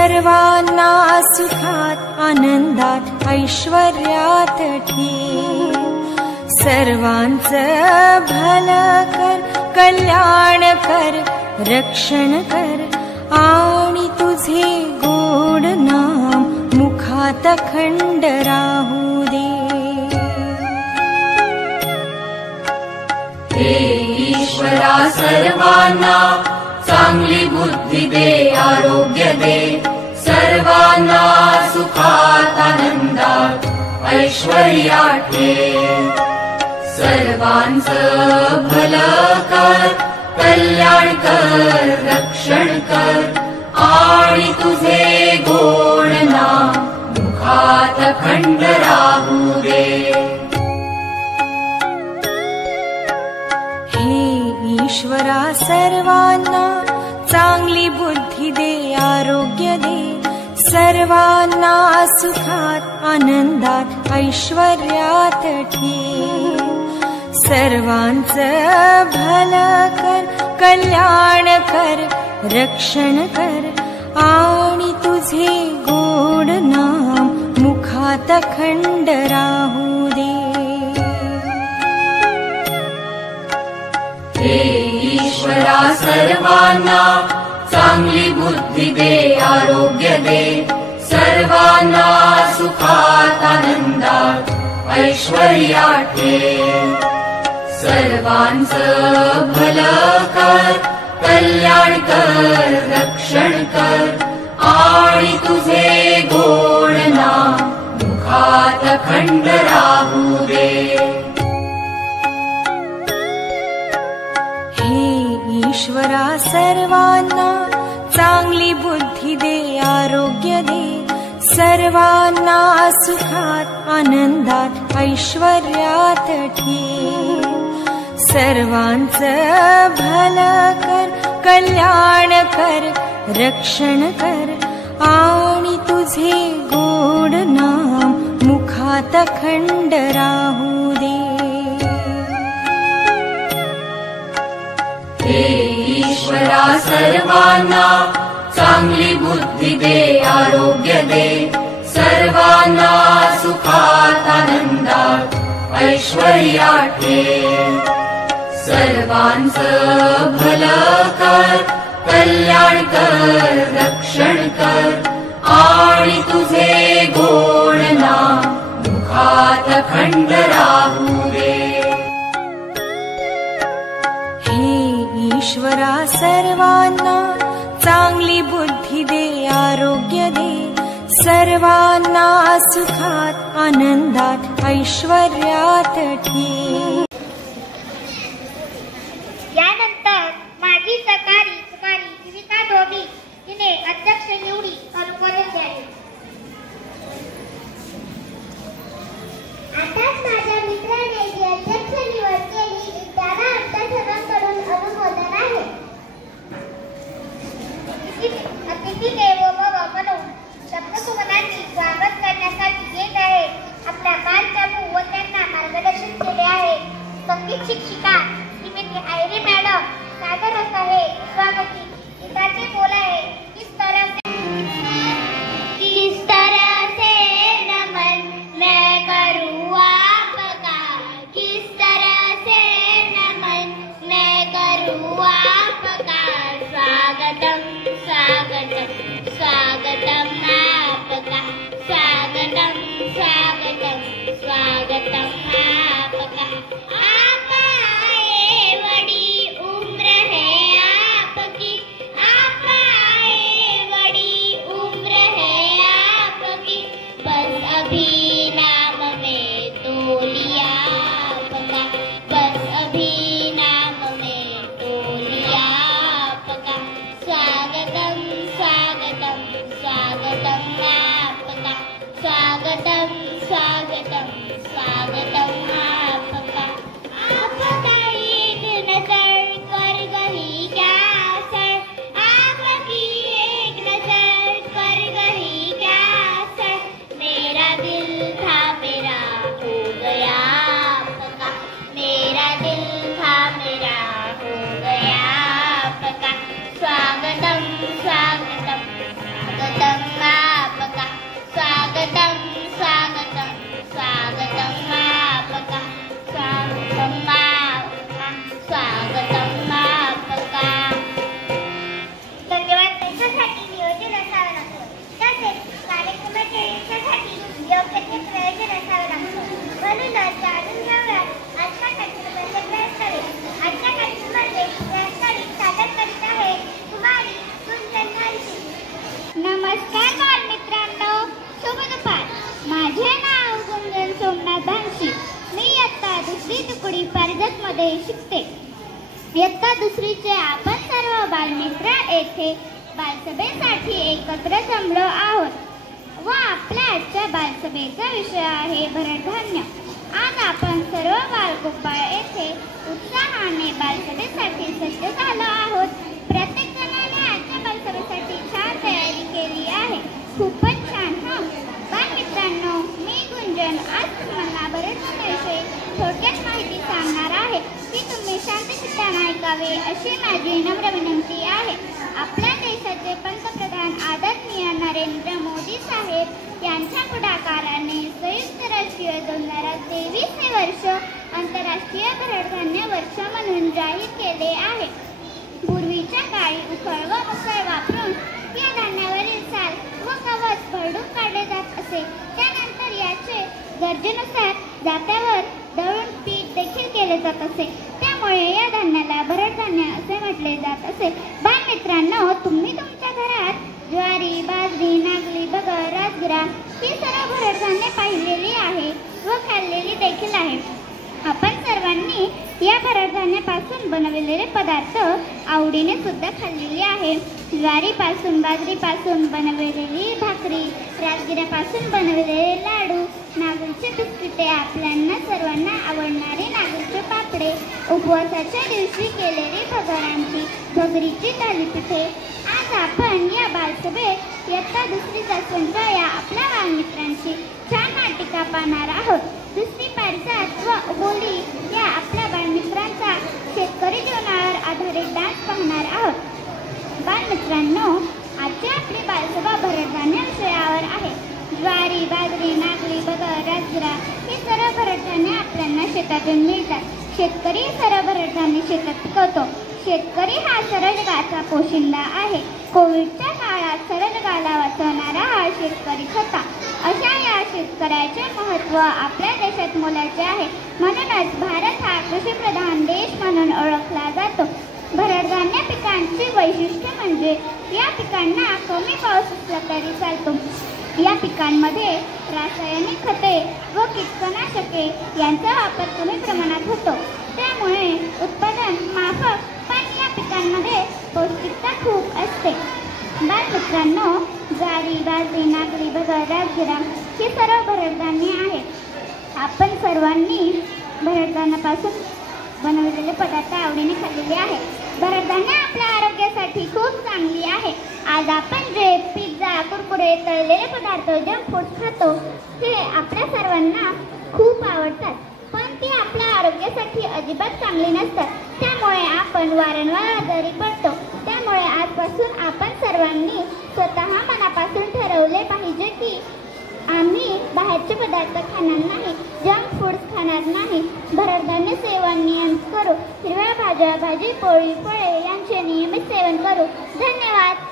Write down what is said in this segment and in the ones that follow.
सर्वांना सुखात आनंदात ऐश्वर्यात ठेव। सर्वांचं भलं कर, कल्याण कर, रक्षण कर, आणि तुझे गोड नाम मुखात अखंड राहू दे। हे ईश्वरा सर्वांना चांगली बुद्धी दे, आरोग्य दे, सर्वांना सुखात आनंदात ऐश्वर्यात ठेव। सर्वांचं भलं कर, कल्याण कर, रक्षण कर, आणि तुझे गोड नाम मुखात अखंड राहू दे। हे ईश्वरा सर्वांना चांगली बुद्धी दे, आरोग्य दे, सर्वांना सुखात आनंदात ऐश्वर्यात ठेव। सर्वांचं भलं कर, कल्याण कर, रक्षण कर, आणि तुझे गोड नाम मुखात अखंड राहू दे। हे ईश्वरा सर्वांना चांगली बुद्धी दे, आरोग्य दे, सर्वांना सुखात आनंदात ऐश्वर्यात ठेव। सर्वांचं भलं कर, कल्याण कर, रक्षण कर, आणि तुझे गोड नाम मुखात अखंड राहू दे। हे ईश्वरा सर्वांना चांगली बुद्धी दे, आरोग्य दे, सर्वांना सुखात आनंदात ऐश्वर्यात ठेव। सर्वांचं भलं कर, कल्याण कर, रक्षण कर, आणि तुझे गोड नाम मुखात अखंड राहू दे। हे ईश्वरा सर्वांना चांगली बुद्धी दे, आरोग्य दे, सर्वांना सुखात आनंदात ऐश्वर्यात ठेव। सर्वांचं भलं कर, कल्याण कर, रक्षण कर, आणि तुझे गोड नाम मुखात अखंड राहू दे। हे ईश्वरा सर्वांना चांगली बुद्धी दे, आरोग्य दे, सर्वांना सुखात आनंदात ऐश्वर्यात ठेव। यानंतर माजी सरकारी जीविका धोबी हिने अध्यक्ष निवडी अनुपदेश द्यावे। आताच माझ्या मित्राने जी अध्यक्ष निवड केली त्याला आमच्या सर्वांकडून अनुमोदन आहे। अतिथी देवो भव म्हणून शब्दसुमनांची स्वागत करण्यासाठी येत आहे। आपल्या बालचालू व त्यांना मार्गदर्शन केले आहे संगीत शिक्षिका श्रीमती आयरी मैडम। सादर होता है स्वागती गीताचे बोल आहे किस तरह से नमन मैं करूँ आपका, किस तरह से नमन मैं करूँ आपका। स्वागतम स्वागतम स्वागतम आपका, स्वागतम स्वागतम स्वागतम आपका। आप आए बड़ी उम्र है आपकी, आप दुसरी पारिजातमध्ये शिकते. इयत्ता दुसरीचे आपण सर्व बालमित्र येथे बालसभेसाठी एकत्र जमलो आहोत व आपल्या आजच्या बालसभेचा विषय आहे भरडधान्य. आज आपण सर्व बालगोपाळ येथे उत्साहाने बालसभेसाठी सज्ज झालो आहोत. प्रत्येक जणाने आजच्या बालसभेसाठी छान तयारी केली आहे. खूपच छान. बालमित्रांनो, मी गुंजन आज तुम्हाला भरडधान्याविषयी थोडक्यात माहिती सांगणार आहे की तुम्ही शांतचित्ताने ऐकावे अशी माझी नम्र विनंती आहे. आपल्या देशाचे पंतप्रधान आदरणीय नरेंद्र मोदी साहेब यांच्या पुढाकाराने संयुक्त राष्ट्रीय 2023 हे वर्ष आंतरराष्ट्रीय भरडधान्य वर्ष म्हणून जाहीर केले आहे. पूर्वीच्या काळी उखळ व मुसळ वापरून या धान्यावरील साल व कवच भरडून काढले जात असे. त्यानंतर याचे गरजेनुसार जात्यावर दळून पीठ देखील केले जात असे. त्यामुळे या धान्याला भरडधान्य असे म्हटले जात असे. बालमित्रांनो, तुम्ही तुमच्या घरात ज्वारी, बाजरी, नागली, भगर, राजगिरा ही सर्व भरडधान्य पाहिलेली आहे व खाल्लेली देखील आहे. आपण सर्वांनी या भरडधान्यापासून बनवलेले पदार्थ आवडीने सुद्धा खाल्लेले आहे. ज्वारीपासून, बाजरीपासून बनवलेली भाकरी, राजगिऱ्यापासून बनवलेले लाडू, नागलीचे बिस्किटे, आपल्याला सर्वांना आवडणारे नागलीचे पापडे, उपवासाच्या दिवशी केलेली भगरांची, भगरीची थालीपीठे. आज आपण या बालसभेत इयत्ता दुसरीचा संच या आपल्या बालमित्रांची छान नाटिका पाहणार आहोत. दुसरी पारिजात व बोली या आपल्या बालमित्रांचा शेतकरी जीवनावर आधारित डान्स पाहणार आहोत. बालमित्रांनो, आजची आपली बालसभा भरडधान्य विषयावर आहे. ज्वारी, बाजरी, नागली, भगर, राजगिरा ही सर्व भरडधान्य आपल्याला शेतातून मिळतात. शेतकरी सर्व भरडधान्य शेतात पिकवतो. शेतकरी हा सरळ जगाचा पोशिंदा आहे. कोविडच्या काळात सरळ जगाला वाचवणारा हा शेतकरीच होता. अशा या शेतकऱ्याचे महत्त्व आपल्या देशात मोलाचे आहे. म्हणूनच भारत हा कृषीप्रधान देश म्हणून ओळखला जातो. भरडधान्य पिकांची वैशिष्ट्य म्हणजे या पिकांना कमी पाऊस असला तरी चालतो. या पिकांमध्ये रासायनिक खते व कीटकनाशके यांचा वापर कमी प्रमाणात होतो. त्यामुळे उत्पादन माफक, पण या पिकांमध्ये पौष्टिकता खूप असते. बालमित्रांनो, ज्वारी, बाजरी, नागली, भगर, राजगिरा हे सर्व भरडधान्य आहेत. आपण सर्वांनी भरडधान्यापासून बनवलेले पदार्थ आवडीने खाल्लेले आहेत. भरडधान्य आपल्या आरोग्यासाठी खूप चांगली आहे. आज आपण जे पिझ्झा, कुरकुरे, तळलेले पदार्थ, जंक फूड खातो ते आपल्या सर्वांना खूप आवडतात, पण ती आपल्या आरोग्यासाठी अजिबात चांगली नसतात. त्यामुळे आपण वारंवार आजारी पडतो. त्यामुळे आजपासून आपण सर्वांनी स्वतः मनापासून ठरवले पाहिजे की आम्ही बाहेरचे पदार्थ खाणार नाही, जंक फूड्स खाणार नाही, भरडधान्य सेवन नियमित करू, हिरव्या भाज्या, भाजी, पोळी, फळे यांचे नियमित सेवन करू. धन्यवाद.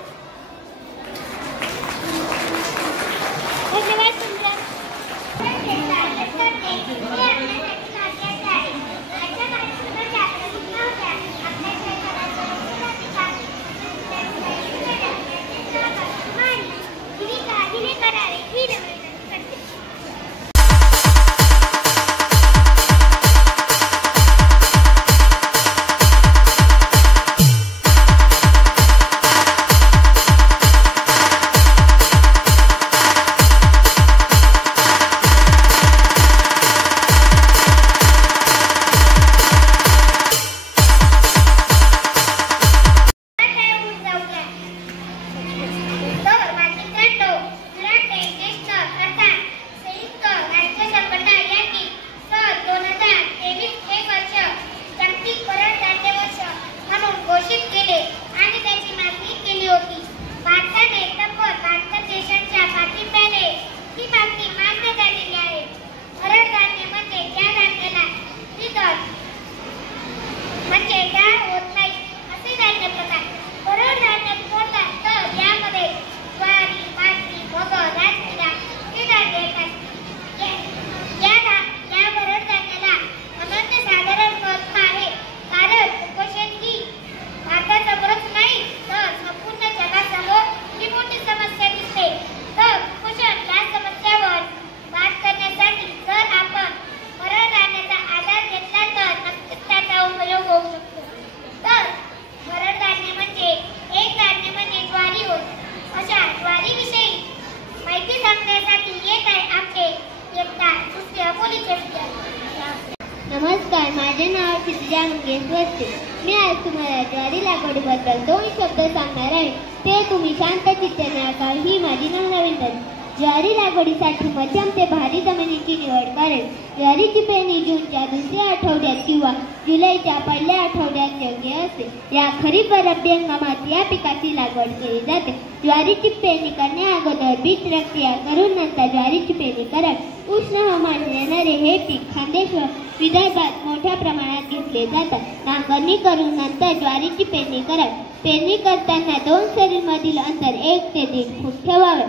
माहिती जाणून घेत असते. मी आज तुम्हाला ज्वारी लागवडीबद्दल 2 शब्द सांगणार आहे. ते तुम्ही शांत चित्ताने ऐका, ही माझी नम्र विनंती. ज्वारी लागवडीसाठी मध्यम ते भारी जमिनीची निवड करेल. ज्वारीची पेरणी जूनच्या दुसऱ्या आठवड्यात किंवा जुलैच्या पहिल्या आठवड्यात योग्य असते. या खरीप व रब्बी हंगामात या पिकाची लागवड केली जाते. ज्वारीची पेरणी करण्या अगोदर बीज प्रक्रिया करून नंतर ज्वारीची पेरणी करावी. उष्ण हवामान येणारे हे पीक खानदेश विदर्भात मोठ्या प्रमाणात घेतले जातात. नांगरणी करून नंतर ज्वारीची पेरणी करावी. पेरणी करताना 2 सरींमधील अंतर 1 ते 1.5 फूट ठेवावे.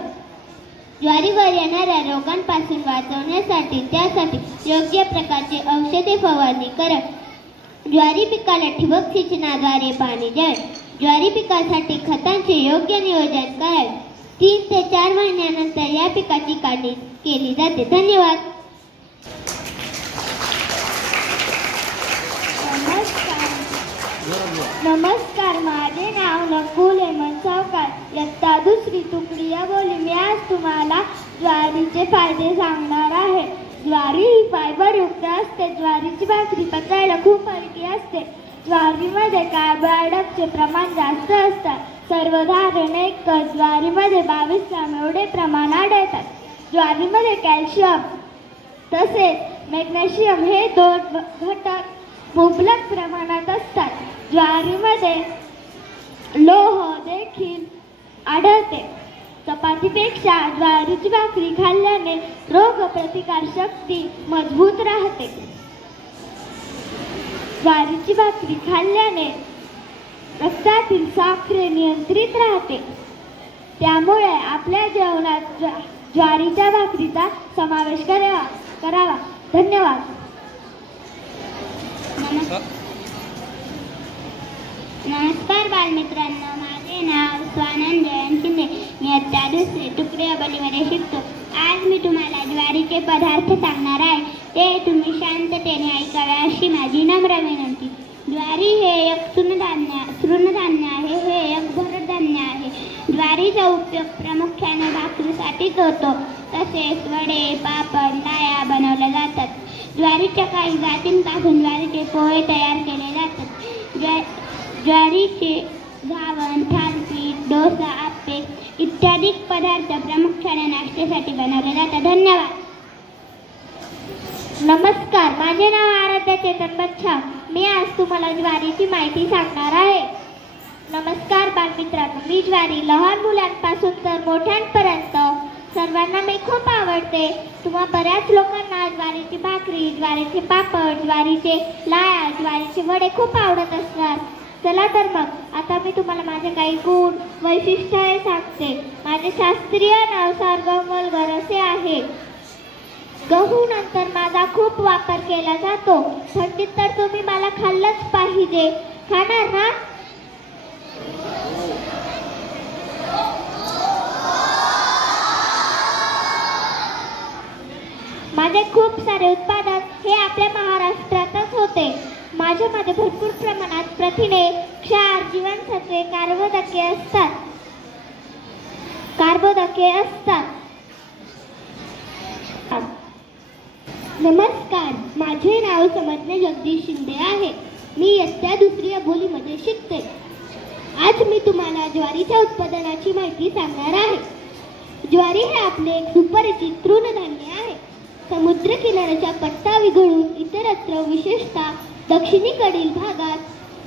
ज्वारीवर येणाऱ्या रोगांपासून वाचवण्यासाठी त्यासाठी योग्य प्रकारचे औषधे फवारणी करावी. ज्वारी पिकाला ठिबक सिंचनाद्वारे पाणी द्यावे. ज्वारी पिकासाठी खतांचे योग्य नियोजन करावे. 3 ते 4 महिन्यानंतर या पिकाची काढणी केली जाते. धन्यवाद. नमस्कार, माझे नाव नकुल हेमंत सावकार, इयत्ता 2री तुकडी या बोली. मी आज तुम्हाला ज्वारीचे फायदे सांगणार आहे. ज्वारी ही फायबरयुक्त असते. ज्वारीची भाकरी पचायला खूप हलकी असते. ज्वारीमध्ये कार्बोहायड्रेटचे प्रमाण जास्त असतात. सर्वसाधारण 1 कप ज्वारीमध्ये 22 ग्रॅम एवढे प्रमाण आढळतात. ज्वारीमध्ये कॅल्शियम तसेच मॅग्नेशियम हे 2 घटक मुबलक प्रमाणात असतात. ज्वारीमध्ये लोह देखील आढळते. चपातीपेक्षा ज्वारीची भाकरी खाल्ल्याने रोगप्रतिकार शक्ती मजबूत राहते. ज्वारीची भाकरी खाल्ल्याने रक्तातील साखर नियंत्रित राहते. त्यामुळे आपल्या जेवणात ज्वारीच्या भाकरीचा समावेश करावा. धन्यवाद. नमस्कार बालमित्रांनो, माझे नाव स्वानंद शिंदे. मी इयत्ता 2री तुकडी या बोलीमध्ये शिकतो. आज मी तुम्हाला ज्वारीचे पदार्थ सांगणार आहे. ते तुम्ही शांततेने ऐकावे अशी माझी नम्र विनंती. ज्वारी हे एक तृणधान्य आहे. हे एक भरडधान्य आहे. ज्वारीचा उपयोग प्रामुख्याने भाकरीसाठीच होतो. तसेच वडे, पापड, लाह्या बनवल्या जातात. ज्वारीच्या काही जातींपासून ज्वारीचे पोहे तयार केले जातात. ज्वारीचे घावन, थालीपीठ, डोसा, आप्पे इत्यादी पदार्थ प्रामुख्याने नाश्त्यासाठी बनवले जातात. धन्यवाद. नमस्कार, माझे नाव आराध्या चेतन बच्छा. मी आज तुम्हाला ज्वारीची माहिती सांगणार आहे. नमस्कार बालमित्रांनो, मी ज्वारी लहान मुलांपासून तर मोठ्यांपर्यंत सर्वांना मी खूप आवडते. तुम्हा बऱ्याच लोकांना ज्वारीची भाकरी, ज्वारीचे पापड, ज्वारीचे लाह्या, ज्वारीचे वडे खूप आवडत असतात. चला तर मग आता मी तुम्हाला माझे काही गुण वैशिष्ट्ये सांगते. माझे शास्त्रीय नाव सारगाव मलगर असे आहे. गहू नंतर माझा खूप वापर केला जातो. थंडीत तर तुम्ही मला खाल्लंच पाहिजे. खाणार ना? माझे खूप सारे उत्पादन हे आपल्या महाराष्ट्रातच होते. माझ्यामध्ये भरपूर प्रमाणात प्रथिने, क्षार, जीवनसत्वे, कार्बोदके असतात. नमस्कार, माझे नाव समज्ञ जगदीश शिंदे आहे. मी इयत्ता 2री या बोलीमध्ये शिकते. आज मी तुम्हाला ज्वारीच्या उत्पादनाची माहिती सांगणार आहे. ज्वारी हे आपले एक सुपरिचित तृणधान्य आहे. समुद्र किनाऱ्याच्या पट्टा विघळून इतरत्र विशेषतः दक्षिणेकडील भागात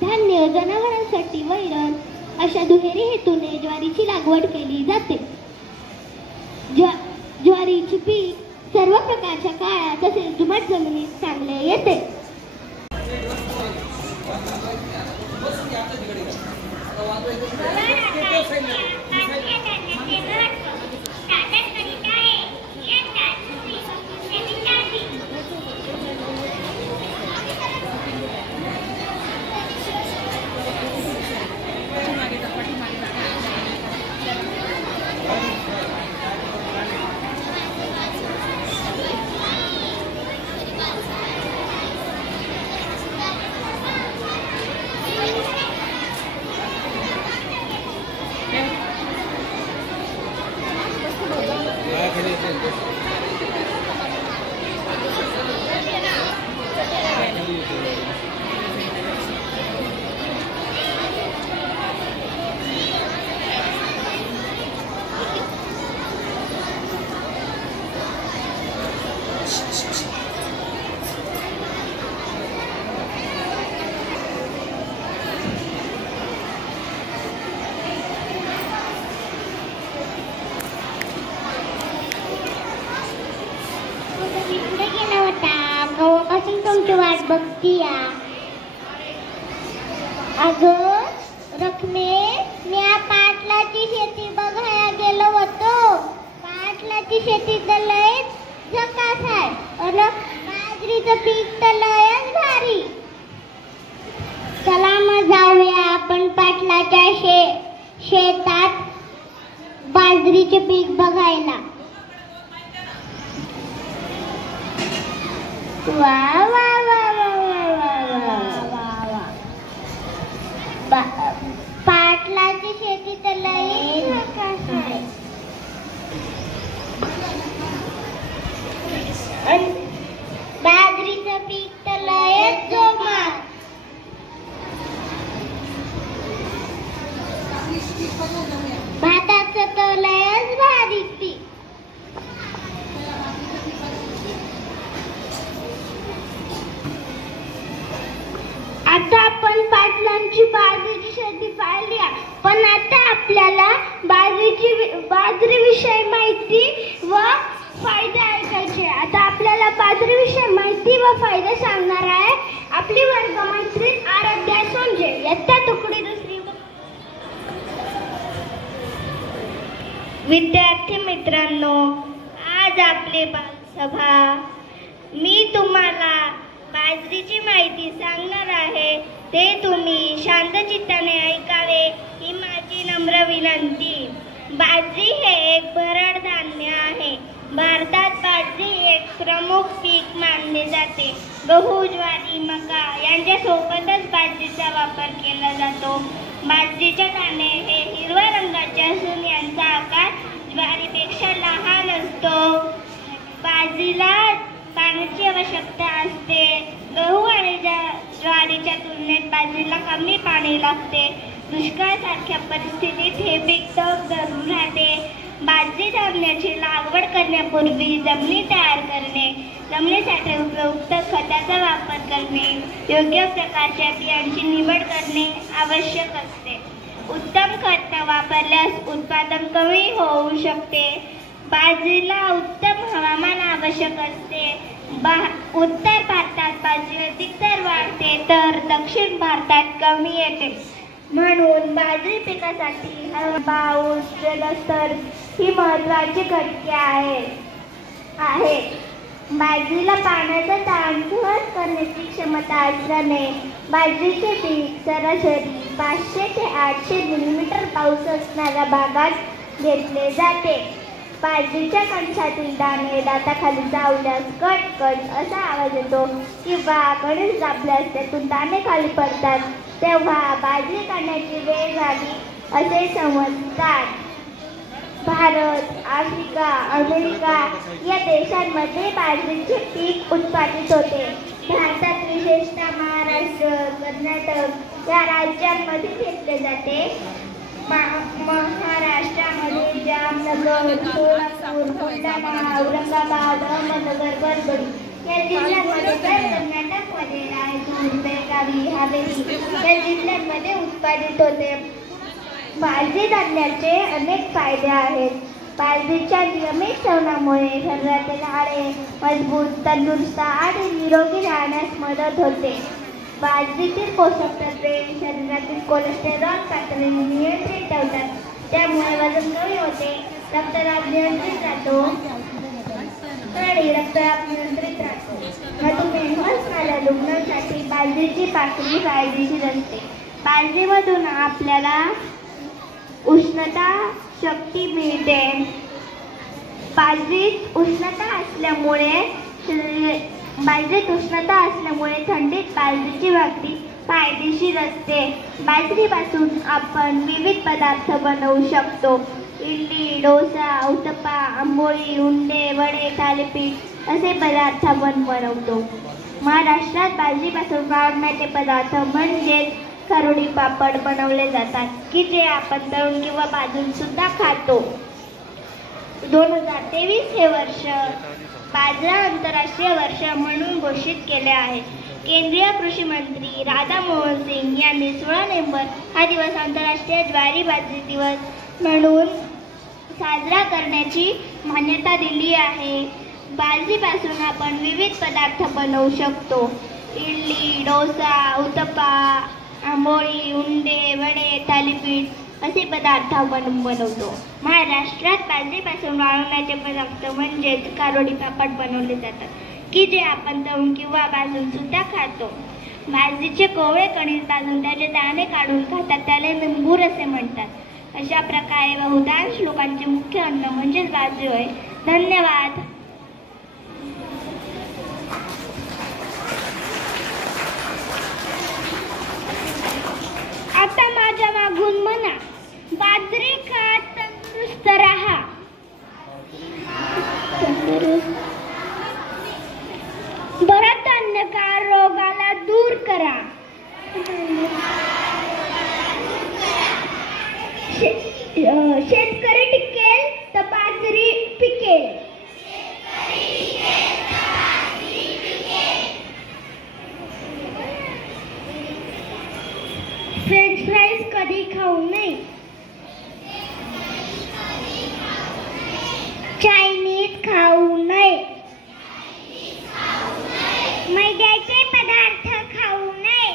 धान्य, जनावरांसाठी वैरण अशा दुहेरी हेतूने ज्वारीची लागवड केली जाते. ज्वारीचे पीक सर्व प्रकारच्या काळ्या तसेच दमट जमिनीत चांगले येते. कुठे गेला होता? केव्हापासून तुमची वाट बघतीया. अगं रखमे, मी पाटलाची शेती बघायला गेलो होतो. पाटलाची शेती तर लयच झकास आहे. अरे बाजरीचं पीक तर लयच भारी. चला मग जाऊया आपण पाटलाच्या शेतात बाजरीचे पीक बघायला. वा वा वा वा वा वा वा वा. पाटलाची शेती तर लई झकास आहे. बाजरीचं पीक तर लयच जोमात. भाताचं तर लयच भारी पीक. आता आपण पाटलांची बाजरीची शेती पाहिली, पण आता आपल्याला बाजरीविषयी माहिती व फायदे ऐकायचे. आता आपल्याला बाजरीविषयी माहिती व फायदे सांगणार आहे आपली वर्गमैत्रीण आराध्या सोनजे, इयत्ता तुकडी 2. विद्यार्थी मित्रांनो, आज आपली बालसभा. मी तुम्हाला बाजरीची माहिती सांगणार आहे, ते तुम्ही शांत चित्ताने ऐकावे ही माझी नम्र विनंती. बाजरी हे एक भरड धान्य आहे. भारतात बाजरी एक प्रमुख पीक मानले जाते. गहू, ज्वारी, मका यांच्या सोबतच बाजरीचा वापर केला जातो. बाजरीचे दाणे हे हिरव्या रंगाचे असून यांचा आकार ज्वारीपेक्षा लहान असतो. बाजरीला पाण्याची आवश्यकता असते. गहू आणि ज्वारीच्या तुलनेत बाजरीला कमी पाणी लागते. दुष्काळासारख्या परिस्थितीत हे पीक तग धरून राहते. बाजरी धान्याची लागवड करण्यापूर्वी जमिनी तयार करणे, जमिनीसाठी उपयुक्त खताचा वापर करणे, योग्य प्रकारच्या बियांची निवड करणे आवश्यक असते. उत्तम खत वापरल्यास उत्पादन कमी होऊ शकते. बाजरीला उत्तम हवामान आवश्यक असते. उत्तर भारतात बाजरी अधिकतर वाढते तर दक्षिण भारतात कमी येते. म्हणून बाजरी पिकासाठी हवा, पाऊस, जलस्तर ही महत्त्वाची घटके आहेत. बाजरीला पाण्याचा ताण सहन करण्याची क्षमता असल्याने बाजरीचे पीक सरासरी 500 ते 800 मिलीमीटर पाऊस असणाऱ्या भागात घेतले जाते. बाजरीच्या कणसातील दाणे दाताखाली चावल्यास कट कट असा आवाज येतो किंवा कणीस दाबल्यास त्यातून दाणे खाली पडतात, तेव्हा बाजरी काढण्याची वेळ झाली असे समजतात. भारत, आफ्रिका, अमेरिका या देशांमध्ये बाजरीचे पीक उत्पादित होते. भारतात विशेषतः महाराष्ट्र, कर्नाटक या राज्यांमध्ये घेतले जाते. महाराष्ट्रामध्ये जामनगर, सोलापूर, बुलढाणा, औरंगाबाद, अहमदनगर, परभणी या जिल्ह्यांमध्ये, तर कर्नाटकमध्ये रायचूर, बेळगावी, हावेरी या जिल्ह्यांमध्ये उत्पादित होते. बाजरी धान्याचे अनेक फायदे आहेत. बाजरीच्या नियमित सेवनामुळे शरीरातील हाडे मजबूत, तंदुरुस्त आणि निरोगी राहण्यास मदत होते. बाजरीतील पोषक तत्वे शरीरातील कोलेस्टेरॉल पातळी नियंत्रित ठेवतात, त्यामुळे वजन कमी होते, रक्तदाब नियंत्रित राहतो आणि रक्तदाब नियंत्रित राहतो. मधुमेह असणाऱ्या रुग्णांसाठी बाजरीची भाकरी फायदेशीर असते. बाजरीमधून आपल्याला उष्णता शक्ती मिळते. बाजरीत उष्णता असल्यामुळे थंडीत बाजरीची भाकरी फायदेशीर असते. बाजरीपासून आपण विविध पदार्थ बनवू शकतो. इडली, डोसा, उत्तप्पा, आंबोळी, उंडे, वडे, थालीपीठ असे पदार्थ आपण बनवतो. महाराष्ट्रात बाजरीपासून बनवण्याचे पदार्थ म्हणजेच खरोडी पापड बनवले जातात, की जे आपण तळून किंवा भाजून सुद्धा खातो. 2023 हे वर्ष बाजरा आंतरराष्ट्रीय वर्ष म्हणून घोषित केले आहे. केंद्रीय कृषी मंत्री राधा मोहन सिंग यांनी 16 नोव्हेंबर हा दिवस आंतरराष्ट्रीय ज्वारी बाजरी दिवस म्हणून साजरा करण्याची मान्यता दिली आहे. बाजरीपासून आपण विविध पदार्थ बनवू शकतो. इडली, डोसा, उत्तप्पा, आंबोळी, उंडे, वडे, थालीपीठ असे पदार्थ आपण बनवतो. महाराष्ट्रात बाजरीपासून वाळवण्याचे पदार्थ म्हणजेच कारोडी पापड बनवले जातात, की जे आपण तळून किंवा भाजून सुद्धा खातो. बाजरीचे कोवळे कणीस भाजून त्याचे दाणे काढून खातात, त्याला निंबूर असे म्हणतात. अशा प्रकारे बहुतांश लोकांचे मुख्य अन्न म्हणजेच बाजरी होय. धन्यवाद. आता माझ्या मागून म्हणा, बाजरी खा, तंदुरुस्त राहा. बरं धान्य खा, रोगाला दूर करा. शेतकरी टिकेल तर बाजरी पिकेल. फ्रेंच फ्राईज कधी खाऊ नये. चायनीज खाऊ नये. मैद्याचे पदार्थ खाऊ नये.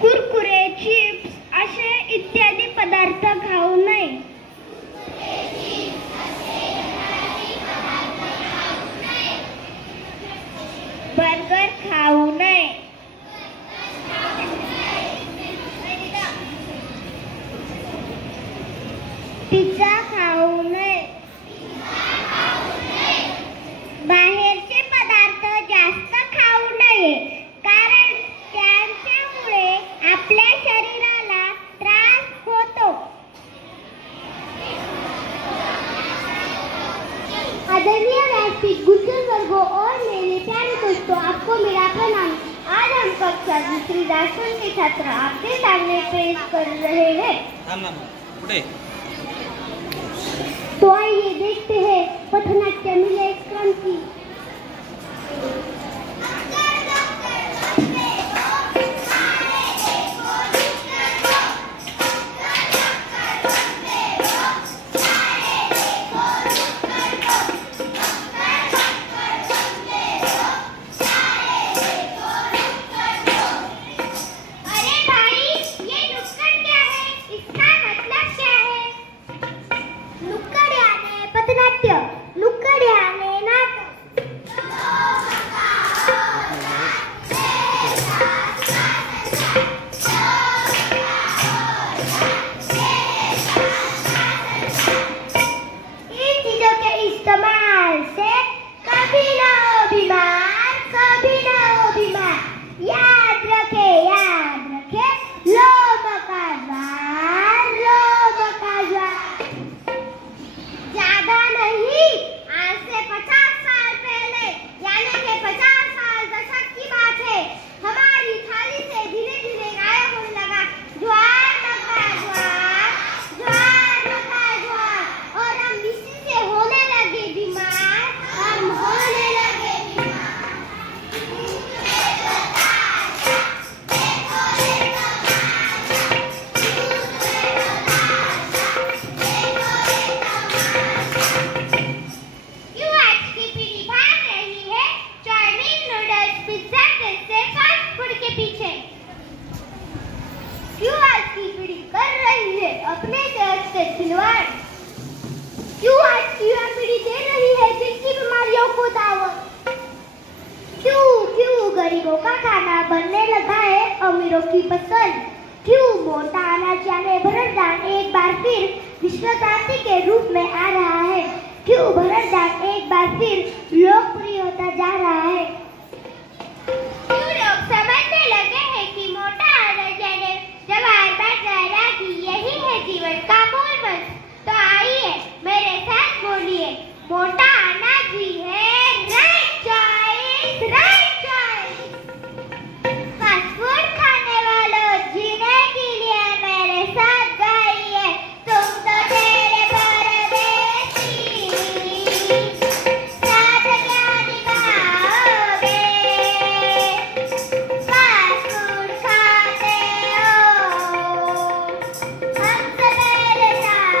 कुरकुरे, चिप्स असे इत्यादी पदार्थ खाऊ नये. बर्गर खाऊ नये. पिझ्झा खाऊ नये. बाहेरचे पदार्थ जास्त खाऊ नये, कारण त्यांच्यामुळे आपल्या शरीराला त्रास होतो. आदरणीय व्यासपीठ, गुरुजन वर्गो और मेरे प्यारे दोस्तों, आपको मेरा प्रणाम. आज हम कक्षा दूसरी दर्शन के छात्र आपके सामने पेश कर रहे हैं. तो आइए देखते हैं पथनाट्य मिले क्रांति. गरीबों का खाना बनने लगा है अमीरों की पसंद. क्यों मोटा अनाज यानी भरत दान एक बार फिर विश्व क्रांति के रूप में आ रहा है. क्यों भरत दान एक बार फिर लोकप्रिय होता जा रहा है. क्यों लोग समझने लगे हैं कि मोटा अनाज यानी जवार बाजरा रागी यही है जीवन का मूल मंत्र. तो आइए मेरे साथ बोलिए, मोटा अनाज ही है right choice. Right fast food खाने वालों, जीने के लिए मेरे साथ गाइए, तुम तो तेरे परदेसी, साथ क्या निभाओगे. फास्ट फूड खाते हो, हमसे पहले साथ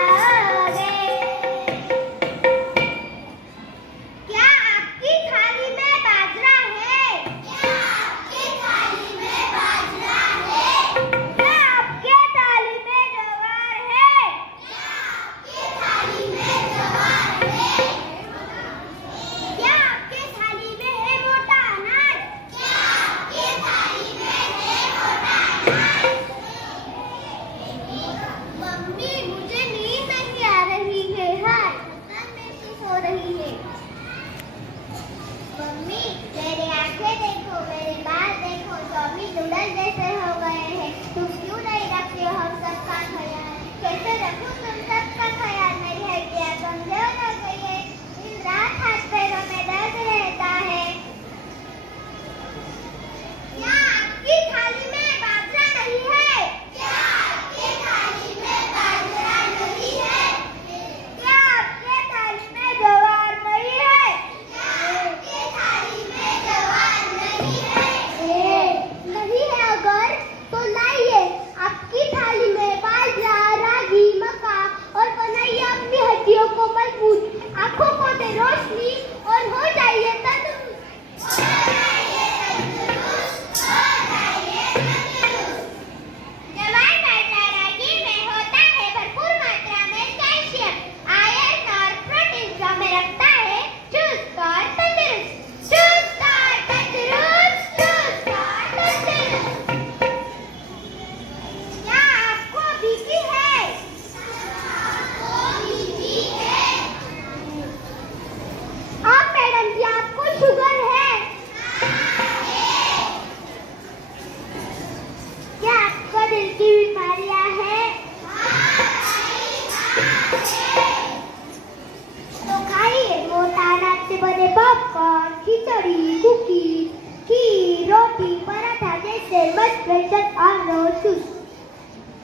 तो खाइए मोटा अनाज से बने पॉपकॉर्न, खिचड़ी, कुकीज, खीर, रोटी, पराठा जैसे मस्त व्यंजन और रोटी।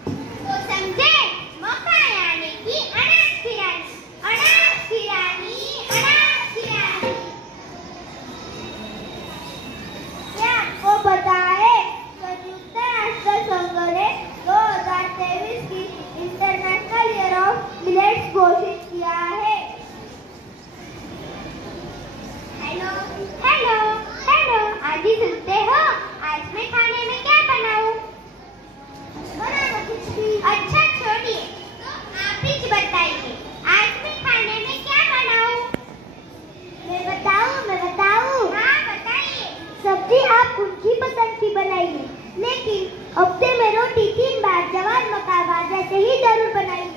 तो समझे मौका आने की अनाज खिलानी, अनाज खिलानी, अनाज खिलानी। क्या आपको पता है संयुक्त राष्ट्र संघ ने 2023 की इंटरनेशनल ईयर ऑफ मिलेट्स घोषित किया है। हेलो हेलो हेलो, आदि सुनते हो? आज मैं खाने में क्या बनाऊं? बनाना खिचड़ी। अच्छा छोड़िए, तो आप ही बताइए आज मैं खाने में क्या बनाऊं? मैं बताऊं? हाँ बताइए। सब्जी आप उनकी पसंद की बनाइए, लेकिन हफ्ते में रोटी 3 बार जवार मक्का बाजरा से ही जरूर बनाइए।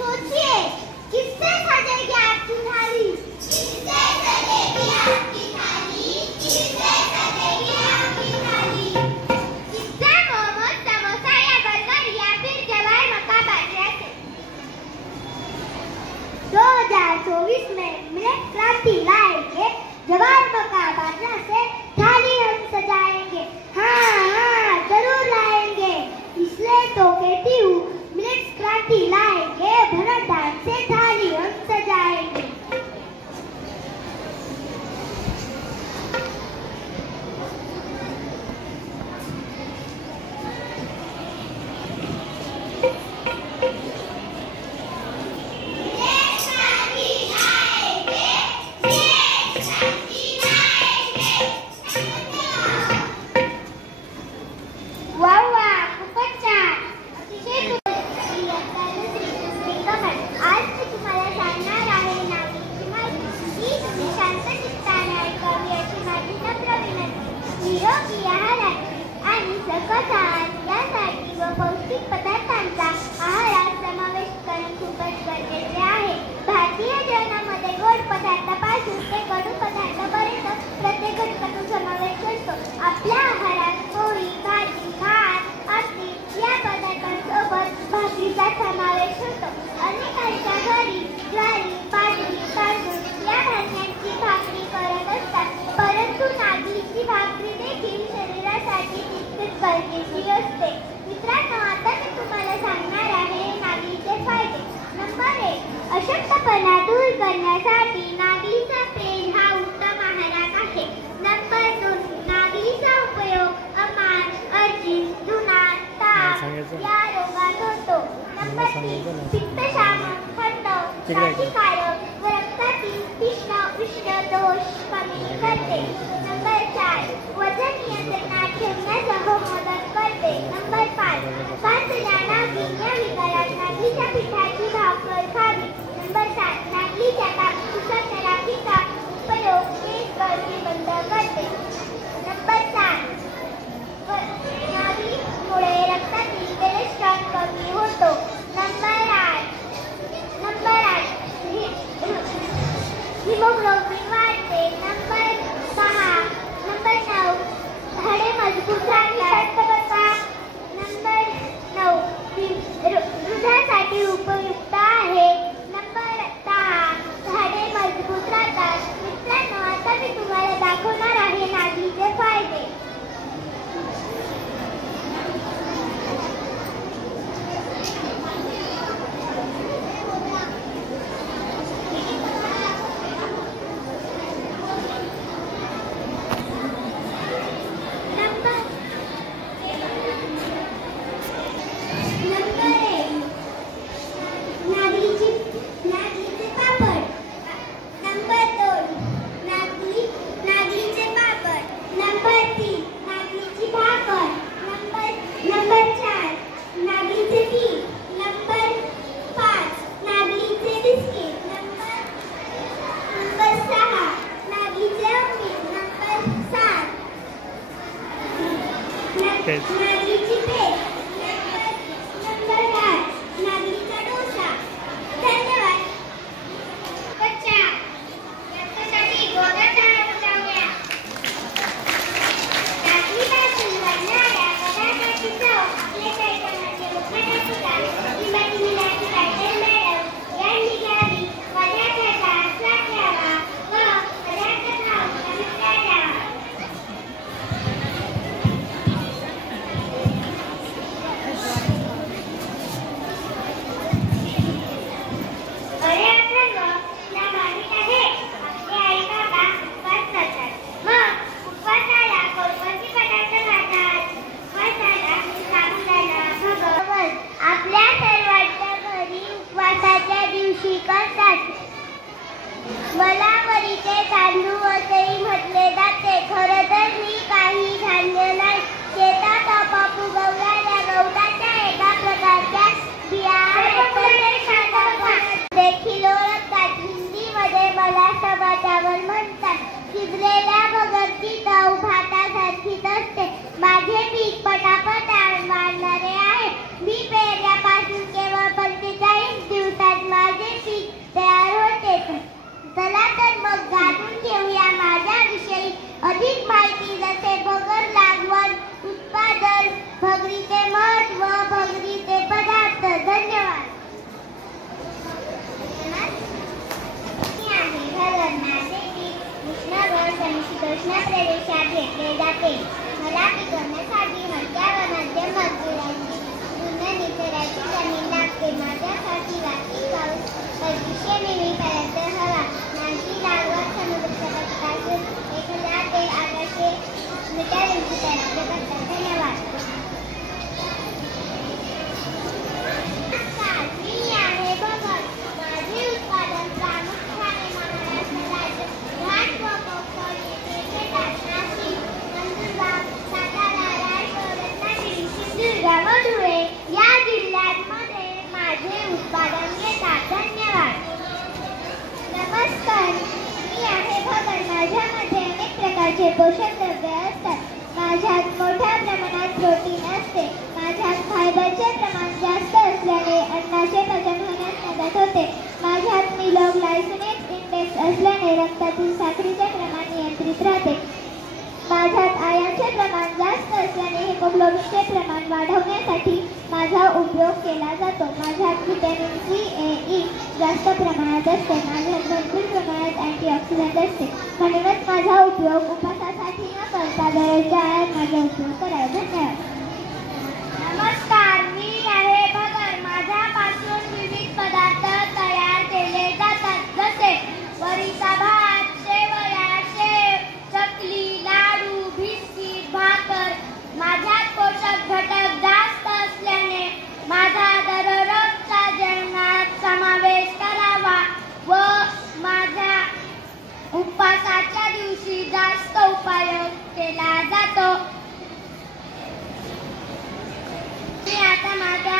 सोचिए, किससे सजेगी आपकी थाली? किससे सजेगी आपकी थाली? किससे सजेगी आपकी थाली? किससे मोमोज, समोसा या बर्गर या फिर जवार मक्का बाजरा से? 2024 में मिलेट क्रांति लाएंगे, जवार मक्का बाजरा से थाली हम सजाएंगे। हाँ जरूर लाएंगे, इसलिए तो कहती हूँ मिलेट क्रांति लाएंगे, भरत धान से थाली हम सजाएंगे। निरोगी आहाराची आणि सकस आहार यासाठी व पौष्टिक पदार्थांचा आहारात समावेश करणे खूपच गरजेचे आहे. भारतीय जेवणामध्ये गोड पदार्थापासून ते कडू पदार्थापर्यंत प्रत्येक घटकाचा समावेश असतो. आपल्या आहारात पोळी, भाजी, भात, आमटी या पदार्थांसोबत भाकरीचा समावेश होतो. अनेकांच्या घरी ज्वारी, बाजरी, तांदूळ या धान्यांची भाकरी करत असतात, परंतु नागलीची भाकरी देखील शरीरासाठी तितकीच गरजेची असते. मित्रांनो, आता मी तुम्हाला सांगणार आहे नागलीचे फायदे. नंबर 1, अशक्तपणा दूर करण्यासाठी नागलीचा पेय हा उत्तम आहार आहे. नंबर 2, नागलीचा उपयोग अमान, अर्जिन, जुना, ताप या रोगात होतो. नंबर 3, पित्तशामक, थंड, प्रतिकारक व रक्तातील तीक्ष्ण उष्ण दोष कमी करते. नंबर 4, वजन नियंत्रणात ठेवण्यास मदत करते. नंबर 5, पांढऱ्या या विकारात नागलीच्या पिठाची भाकर खावी. नंबर 7, नागलीच्या कापूसाच्या राखीचा उपयोग केस गळती बंद करते. नंबर 7, नागलीमुळे रक्तातील कोलेस्ट्रॉल कमी होतो. नंबर 8, हिमोग्लोबिन वाढते. नंबर 6, तेच नागलीची पेज, नंबर डाळ, नागलीचा डोसा. धन्यवाद. बच्चा याच्यासाठी गोदा तयार करूया. टाकलीपासून बनणाऱ्या पदार्थाची चव आपल्या कार्यक्रमाचे उद्घाटन श्रीमती मीनाक्षी पाटील मॅडम यांनी घ्यावी. पदार्थाचा आस्वाद घ्यावा व पदार्थ खाऊन अभिप्राय द्यावा. अरे अथर्व, तुला माहित आहे आपले आई बाबा उपवास करतात. मग उपवासाला कोणकोणते पदार्थ खातात? उपवासाला साबुदाणा, भगर आपल्या सर्वांच्या घरी उपवासाच्या दिवशी करतात. मला वरीचे तांदूळ असेही म्हटले जाते. खरं तर मी काही धान्य नाही. शेतात आपोआप उगवणाऱ्या गवताच्या एका प्रकारच्या बिया देखील ओळखतात. हिंदीमध्ये मला टमाट्यावर म्हणतात. शिजलेल्या भगरची चव भातासारखीच असते. माझे पीक पटापट वाढणारे आहे. मी पेरल्यापासून केवळ 45 दिवसात माझे पीक तयार होते. चला तर मग जाणून घेऊया माझ्याविषयी अधिक माहिती. जसे भगर लागवड, उत्पादन, भगरीचे महत्त्व, भगरीचे पदार्थ. धन्यवाद. मी आहे भगर. माझे पीक उष्ण व समशीतोष्ण प्रदेशात घेतले जाते. मला पिकवण्यासाठी हलक्या व मध्यम मजुरांची पूर्ण निसर्गाची जमीन लागते. माझ्यासाठी वार्षिक पाऊस 2500 मिलीपर्यंत हवा. माझी लागवड समुद्रसपाटीपासून 1000 ते 1800 मीटर उंचीपर्यंत करतात. धन्यवाद. मी आहे भगर. माझे उत्पादन प्रामुख्याने महाराष्ट्र राज्य घाट व कोकण येथे घेतात. नाशिक, नंदुरबार, सातारा, रायगड, रत्नागिरी, सिंधुदुर्ग व धुळे या जिल्ह्यांमध्ये माझे उत्पादन घेतात. धन्यवाद. नमस्कार, मी आहे भगर. माझ्यामध्ये अनेक प्रकारचे पोषक द्रव्ये असतात. माझ्यात मोठ्या प्रमाणात प्रोटीन असते. माझ्यात फायबरचे प्रमाण जास्त असल्याने अन्नाचे पचन होण्यास मदत होते. माझ्यात निलोग्लायसेमिक इंडेक्स असल्याने रक्तातील साखरेचे प्रमाण नियंत्रित राहते. माझ्यात आयर्नचे प्रमाण जास्त असल्याने हिमोग्लोबिनचे प्रमाण वाढवण्यासाठी माझा उपयोग केला जातो. माझ्यात व्हिटॅमिन सी, ए, ई जास्त प्रमाणात असते. माझ्यात भरपूर प्रमाणात अँटीऑक्सिडंट असते. म्हणूनच माझा उपयोग उपवासासाठी न करता दररोजच्या आहारात माझा उपयोग करावा. धन्यवाद. नमस्कार, मी आहे भगर. माझ्यापासून विविध पदार्थ तयार केले जातात. जसे वरीचा भात, शेवया, शेव, चकली, लाडू, बिस्किट, भाकर. माझ्यात पोषक घटक जास्त असल्याने माझा दररोजच्या जेवणात समावेश करावा व माझ्या उपवासाच्या दिवशी जास्त उपयोग केला जातो. मी आता माझ्या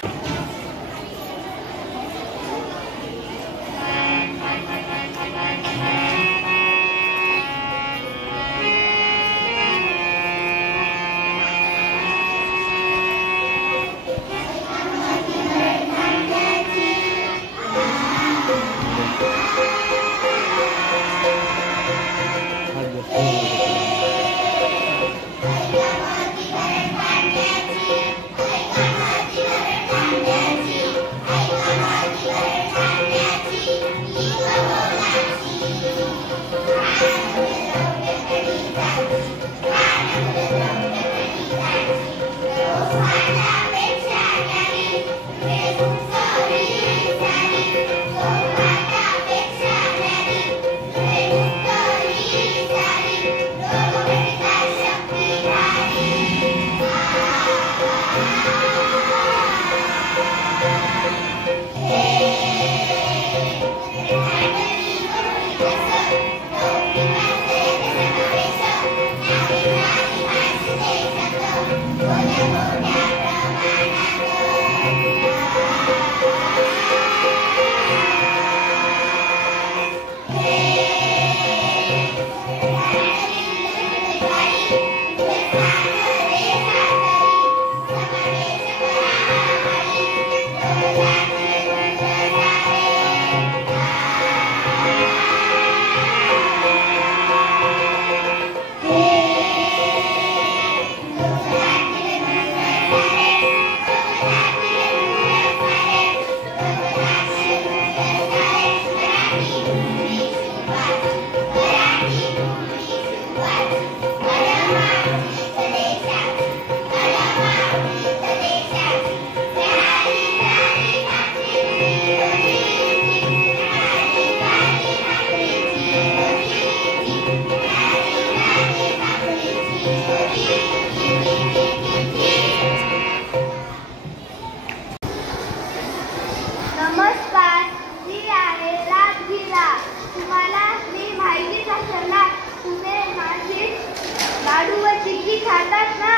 खातात ना,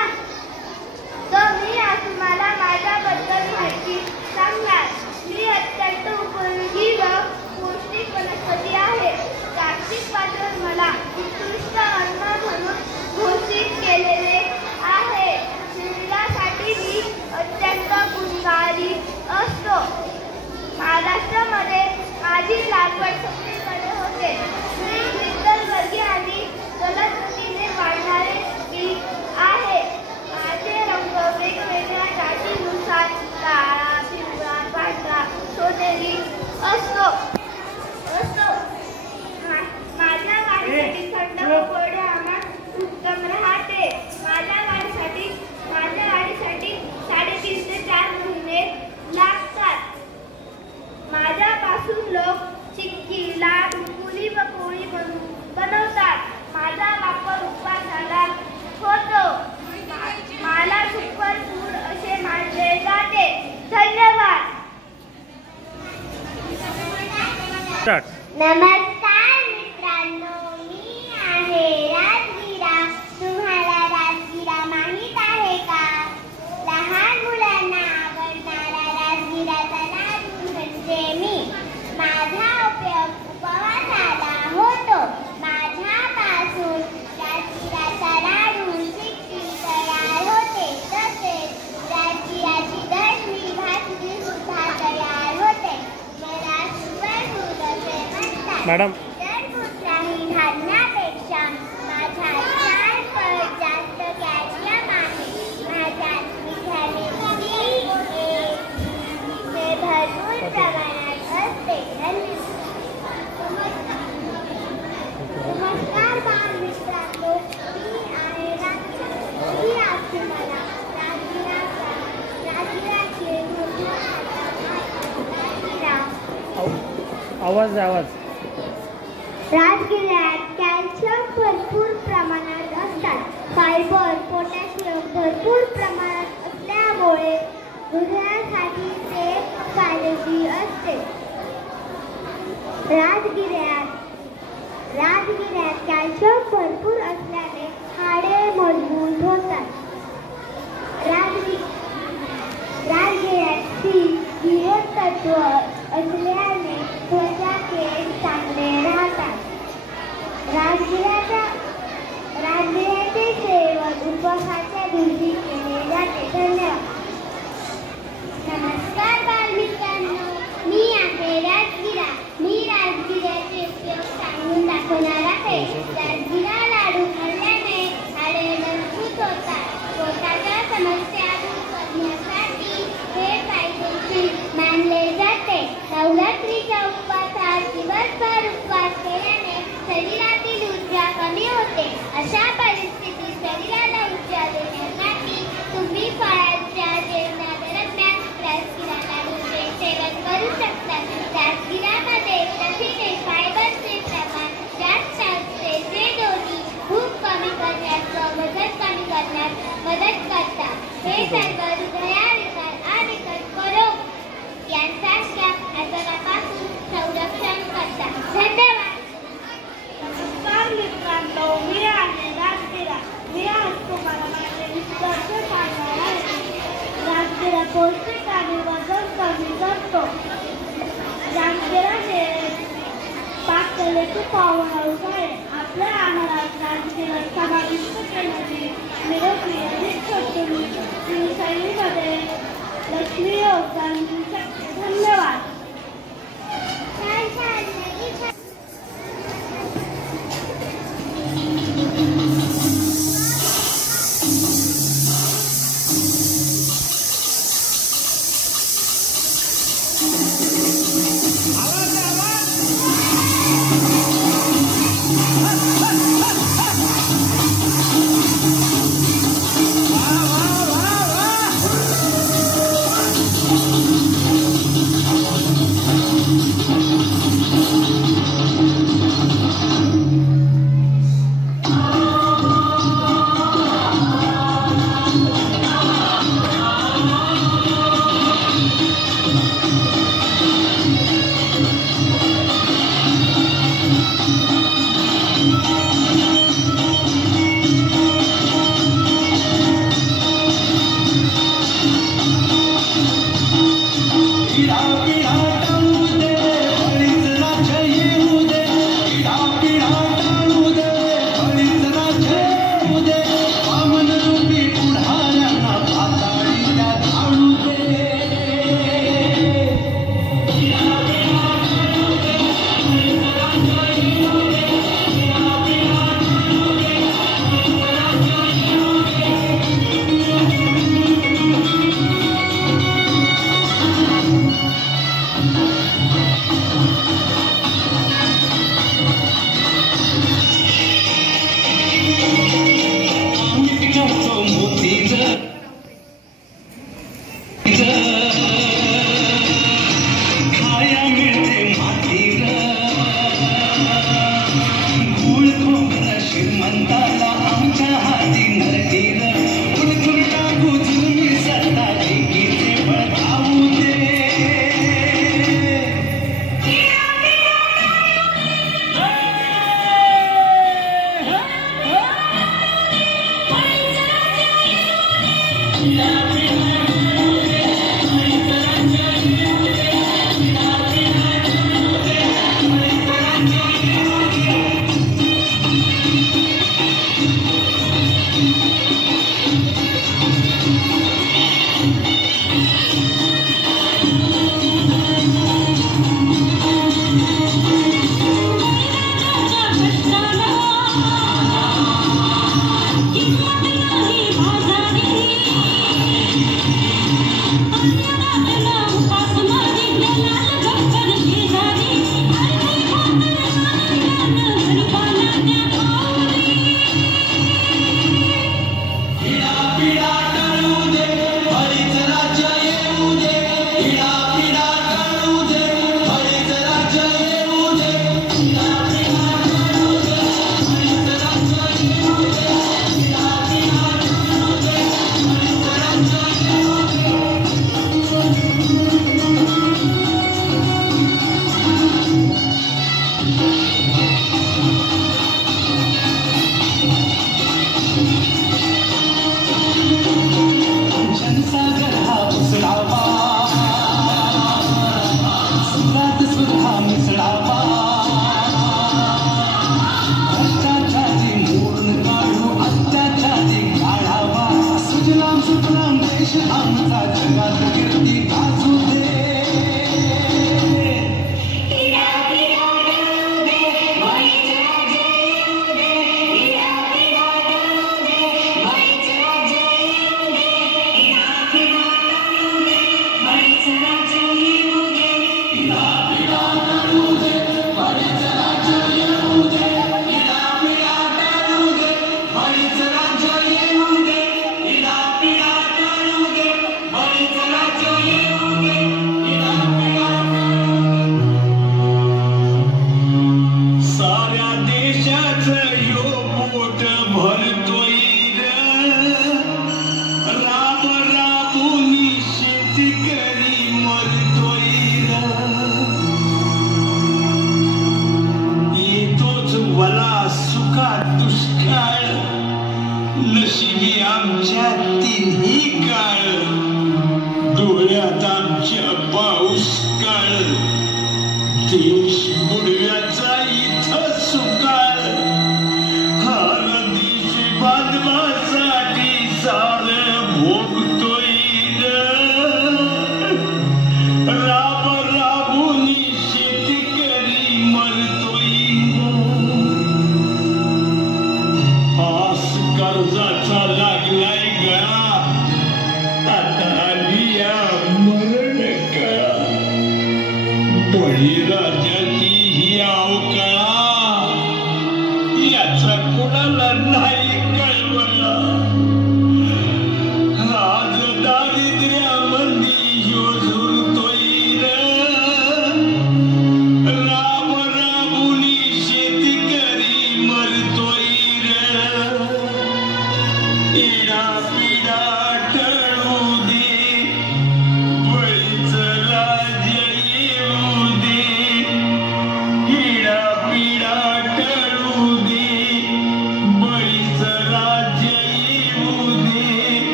तर मी आज तुम्हाला माझ्याबद्दल माहिती सांगणार. मी अत्यंत उपयोगी व पौष्टिक वनस्पती आहे. जागतिक पातळीवर मला उत्कृष्ट अन्न म्हणून घोषित केलेले आहे. शरीरासाठी मी अत्यंत गुणकारी असतो. महाराष्ट्रामध्ये माझी लागवड सगळीकडे होते. मी द्विदलवर्गीय आणि जलद गतीने वाढणारे पीक आहे. माझे रंग वेगवेगळ्या जातीनुसार काळा, पिवळा, पांढरा, सोनेरी असतो. माझ्या वाढीसाठी थंड व कोरडे हवामान उत्तम राहते. माझ्या वाढीसाठी 3.5 ते 4 महिने लागतात. माझ्यापासून लोक चिक्की, लाडू, पुरी व पोळी बनवतात. माझा वापर उपवासाला होतो. मला सुपर फूड असे मानले जाते. धन्यवाद. नमस्कार मित्रांनो, मी आहे राजगिरा. तुम्हाला राजगिरा माहित आहे का? लहान मुलांना आवडणारा राजगिराचा लाडू म्हणजे मी. माझा उपयोग उपवासाला होतो. माझ्यापासून राजगिराचा लाडू चिक्की तयार होते. तसेच राजगिराची दळणी भाकरी सुद्धा तयार होते. मला सुपरफूड असे म्हणतात. मॅडम, तर कुठल्याही धान्यापेक्षा माझ्यात 4 पट जास्त कॅल्शियम आहे. माझ्यात व्हिटॅमिन डी हे भरपूर प्रमाणात असते. नमस्कार बाल मित्रांनो, मी आहे राजगिरा. मी आज तुम्हाला राजगिराचे आवाज राजगिऱ्यात कॅल्शियम भरपूर प्रमाणात असतात. फायबर, पोटॅशियम भरपूर प्रमाणात असल्यामुळे हृदयासाठी ते फायदेशीर असते. राजगिऱ्यात कॅल्शियम भरपूर असल्याने हाडे मजबूत होतात. राजगिऱ्यात जीवनसत्व असल्याने त्वचा केस चांगले राहतात. राजगिऱ्याचे सेवन उपवासाच्या दिवशी केले जाते. धन्यवाद. नमस्कार बालमित्रांनो, मी आहे राजगिरा. मी राजगिऱ्याचे उपयोग सांगून दाखवणार आहे. राजगिरा लाडू खाल्ल्याने हाडे मजबूत होतात. पोटाच्या समस्या दूर करण्यासाठी हे फायदेशीर मानले जाते. नवरात्रीच्या उपवासात दिवसभर उपवास केल्याने शरीरातील ऊर्जा कमी होते. अशा परिस्थितीत शरीराला ऊर्जा देण्यासाठी तुम्ही फळांच्या जेवणादरम्यान राजगिरा लाडूचे सेवन करू शकता. राजगिरामध्ये प्रथिने, फायबरचे प्रमाण जास्त असते, जे दोन्ही भूक कमी करण्यास व वजन कमी करण्यास मदत करतात. हे सर्व हृदयविकार आणि कर्करोग यांसारख्या आजारापासून संरक्षण करतात. धन्यवाद. नमस्कार मित्रांनो, मी आहे राजगिरा. मी आज तुम्हाला माझे निष्कर्ष सांगणार आहे. राजगिरा पौष्टिक आणि वजन कमी करतो. राजगिराने पाककलेचे पावन आहे. आपल्या आहारात राजगिरा समाविष्ट केल्याने निरोगी आणि स्वच्छ शैलीमध्ये लक्ष्मी योगदान देऊ शकते. धन्यवाद.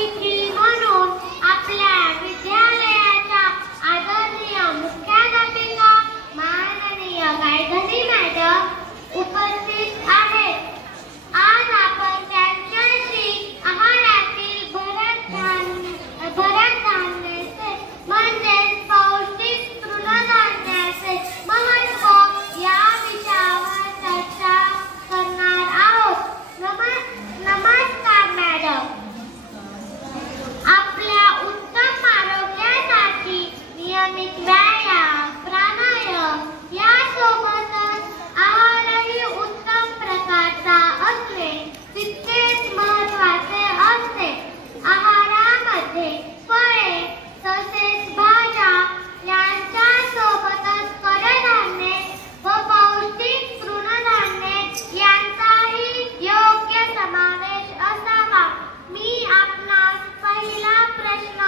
अतिथी म्हणून आपल्या विद्यालयाच्या आदरणीय मुख्याध्यापिका माननीय गायधनी मॅडम उपस्थित आहेत. आज आपण त्यांच्याशी आहारातील भरड धान्याचे म्हणजेच पौष्टिक तृणधान्याचे महत्त्व या विषयावर चर्चा करणार आहोत. नमस्कार मॅडम. आपल्या उत्तम आरोग्यासाठी नियमित व्यायाम, प्राणायाम यासोबतच आहारही उत्तम प्रकारचा असणे तितकेच महत्त्वाचे असते. आहारामध्ये फळे तसेच भाज्या यांच्या सोबतच कडधान्ये व पौष्टिक तृणधान्ये यांचाही योग्य समावेश असावा. मी आपणास पहिला प्रश्न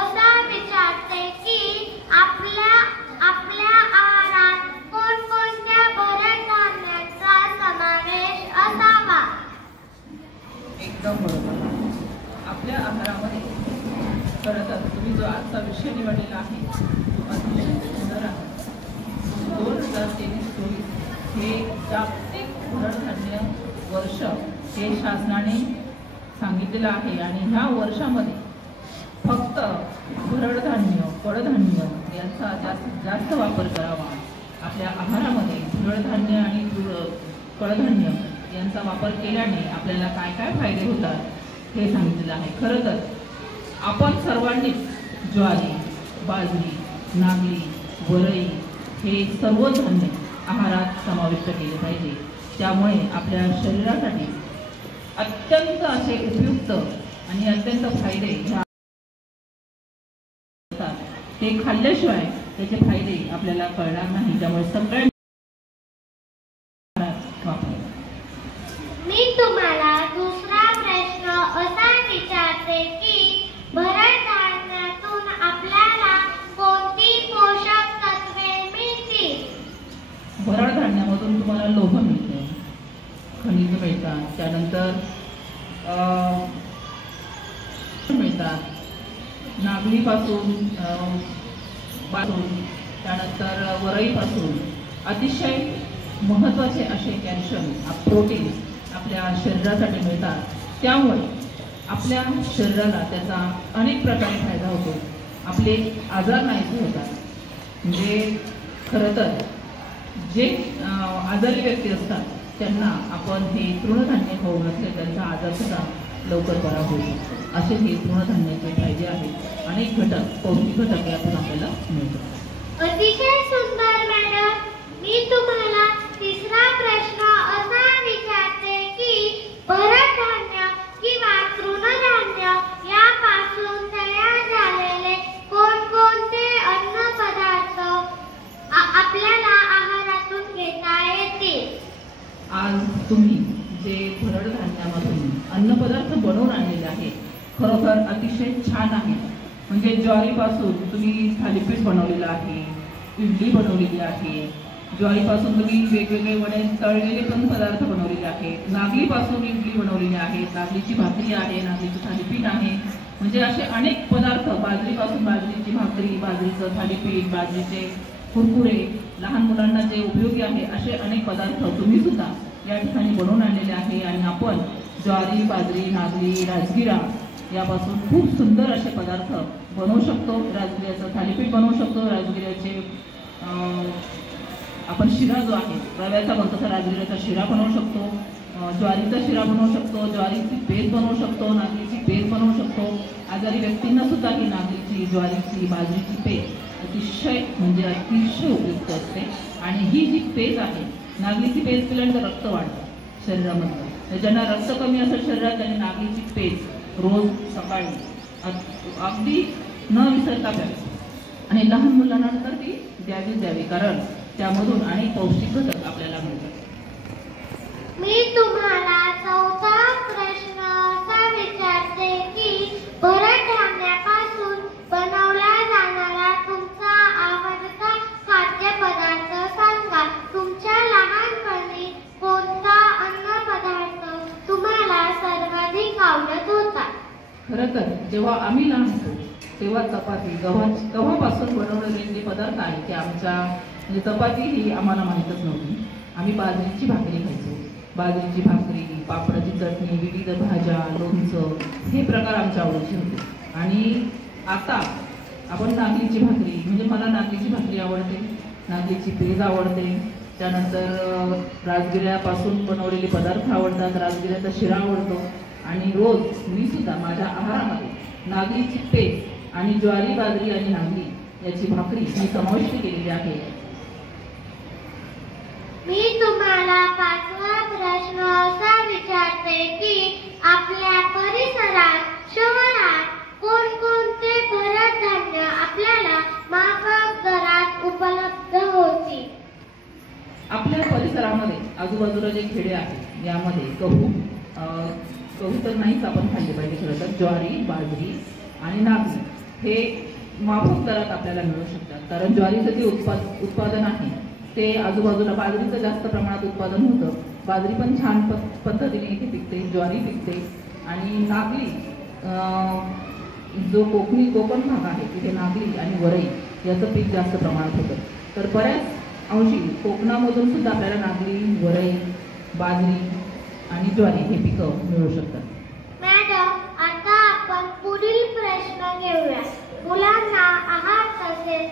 असा विचारते की आपल्या आहारात कोणकोणत्या भरड धान्यांचा समावेश असावा? एकदम बरोबर. आपल्या आहारामध्ये खरं तर तुम्ही जो आजचा विषय निवडलेला आहे तो अतिशय सुंदर आहे. 2023-24 हे जागतिक भरडधान्य वर्ष हे शासनाने सांगितलेलं आहे आणि ह्या वर्षामध्ये फक्त भरडधान्य, कडधान्य यांचा जास्तीत जास्त वापर करावा. आपल्या आहारामध्ये भरडधान्य आणि कडधान्य यांचा वापर केल्याने आपल्याला काय काय फायदे होतात हे सांगितलेलं आहे. खरं तर आपण सर्वांनी ज्वारी, बाजरी, नागली, वरई हे सर्व धान्य आहारात समाविष्ट केले पाहिजे. त्यामुळे आपल्या शरीरासाठी अत्यंत असे उपयुक्त आणि अत्यंत फायदे ते खाल्ल्याशिवाय त्याचे फायदे आपल्याला कळणार नाही. त्यामुळे सगळ्यांनी वापरा. मी तुम्हाला दुसरा प्रश्न असा विचारते की भरड धान्यातून आपल्याला कोणती पोषक तत्वे मिळतील? भरड धान्यामधून तुम्हाला लोह मिळते, खनिज मिळतात, त्यानंतर मिळतात, नागलीपासून त्यानंतर वरईपासून अतिशय महत्त्वाचे असे कॅल्शियम, प्रोटीन आपल्या शरीरासाठी मिळतात. त्यामुळे आपल्या शरीराला त्याचा अनेक प्रकारे फायदा होतो. आपले आजार नाहीसे होतात. म्हणजे खरं तर जे आजारी व्यक्ती असतात त्यांना आपण हे तृणधान्य खाऊन असले त्यांचा आजारसुद्धा लवकर बरा होईल. असे हे तृणधान्याचे फायदे आहेत. अनेक घटक, पौष्टिक घटक यातून आपल्याला मिळतात. अतिशय सुंदर मॅडम. मी तुम्हाला तिसरा प्रश्न असा विचारते की भरड धान्य किंवा तृणधान्य यापासून तयार झालेले कोणकोणते अन्नपदार्थ आपल्याला आहारातून घेता येतील? आज तुम्ही जे भरड धान्यामधून अन्नपदार्थ बनवून आणलेले आहेत खरोखर अतिशय छान आहे. म्हणजे ज्वारीपासून तुम्ही थालीपीठ बनवलेलं आहे, इडली बनवलेली आहे, ज्वारीपासून तुम्ही वेगवेगळे वडे तळलेले पण पदार्थ बनवलेले आहेत, नागलीपासून इडली बनवलेली आहे, नागलीची भाकरी आहे, नागलीचं थालीपीठ आहे. म्हणजे असे अनेक पदार्थ, बाजरीपासून बाजरीची भाकरी, बाजरीचं थालीपीठ, बाजरीचे कुरकुरे, लहान मुलांना जे उपयोगी आहे असे अनेक पदार्थ तुम्ही सुद्धा या ठिकाणी बनवून आणलेले आहे. आणि आपण ज्वारी, बाजरी, नागली, राजगिरा यापासून खूप सुंदर असे पदार्थ बनवू शकतो. राजगिऱ्याचं थालीपीठ बनवू शकतो. राजगिऱ्याचे आपण शिरा जो आहे रव्याचा बनतो तसा राजगिऱ्याचा शिरा बनवू शकतो. ज्वारीचा शिरा बनवू शकतो. ज्वारीची पेज बनवू शकतो. नागलीची पेज बनवू शकतो. आजारी व्यक्तींना सुद्धा ही नागलीची, ज्वारीची, बाजरीची पेज अतिशय अतिशय उपयुक्त असते. आणि ही जी पेज आहे, नागलीची पेज पिल्यानंतर रक्त वाढतं शरीरामध्ये. ज्यांना रक्त कमी असेल शरीरात त्यांनी नागलीची पेज रोज सकाळी अगदी न विसरता प्यावी. आणि लहान मुलांना तर ती द्यावी, कारण त्यामधून अनेक पौष्टिक घटक आपल्याला मिळतात. मी तुम्हाला चौथा प्रश्न असा विचारते की भरड धान्यापासून बनवला जाणारा तुमचा आवडता खाद्यपदार्थ सांगा. तुमच्या लहानपणी कोणता अन्नपदार्थ तुम्हाला सर्वाधिक आवडत होता? खरं तर जेव्हा आम्ही लहान होतो तेव्हा चपाती गव्हापासून बनवलेले जे पदार्थ आहेत ते आमच्या म्हणजे चपाती ही आम्हाला माहीतच नव्हती. आम्ही बाजरीची भाकरी खायचो. बाजरीची भाकरी, पापडाची चटणी, विविध भाज्या, लोणचं हे प्रकार आमच्या आवडीचे होते. आणि आता आपण नागलीची भाकरी म्हणजे मला नागलीची भाकरी आवडते, नागलीची पेज आवडते, त्यानंतर राजगिऱ्यापासून बनवलेले पदार्थ आवडतात, राजगिऱ्याचा शिरा आवडतो. आणि रोज मी सुद्धा माझ्या आहारामध्ये नागलीची पेज आणि ज्वारी, बाजरी आणि नागली याची भाकरी मी समाविष्ट केलेली आहे. मी तुम्हाला 5वा प्रश्न असा विचारते की आपल्या परिसरात, शहरात कोणकोणते भरड धान्य आपल्याला माफक दरात उपलब्ध होतील? आपल्या परिसरामध्ये आजूबाजूला जे खेडे आहेत यामध्ये गहू तर नाहीच आपण खाल्ले पाहिजे. खरं तर ज्वारी, बाजरी आणि नागली हे माफक दरात आपल्याला मिळू शकतात. कारण ज्वारीचं जे उत्पादन आहे ते आजूबाजूला, बाजरीचं जास्त प्रमाणात उत्पादन होतं. बाजरी पण छान पद्धतीने इथे पिकते, ज्वारी पिकते. आणि नागली जो कोकण भाग आहे तिथे नागली आणि वरई याचं पीक जास्त प्रमाणात होतं. तर बऱ्याच अंशी कोकणामधून सुद्धा आपल्याला नागली, वरई, बाजरी आणि ज्वारी हे पिकं मिळू शकतात. मॅडम, आता आपण पुढील प्रश्न घेऊया. मुलांना आहार तसेच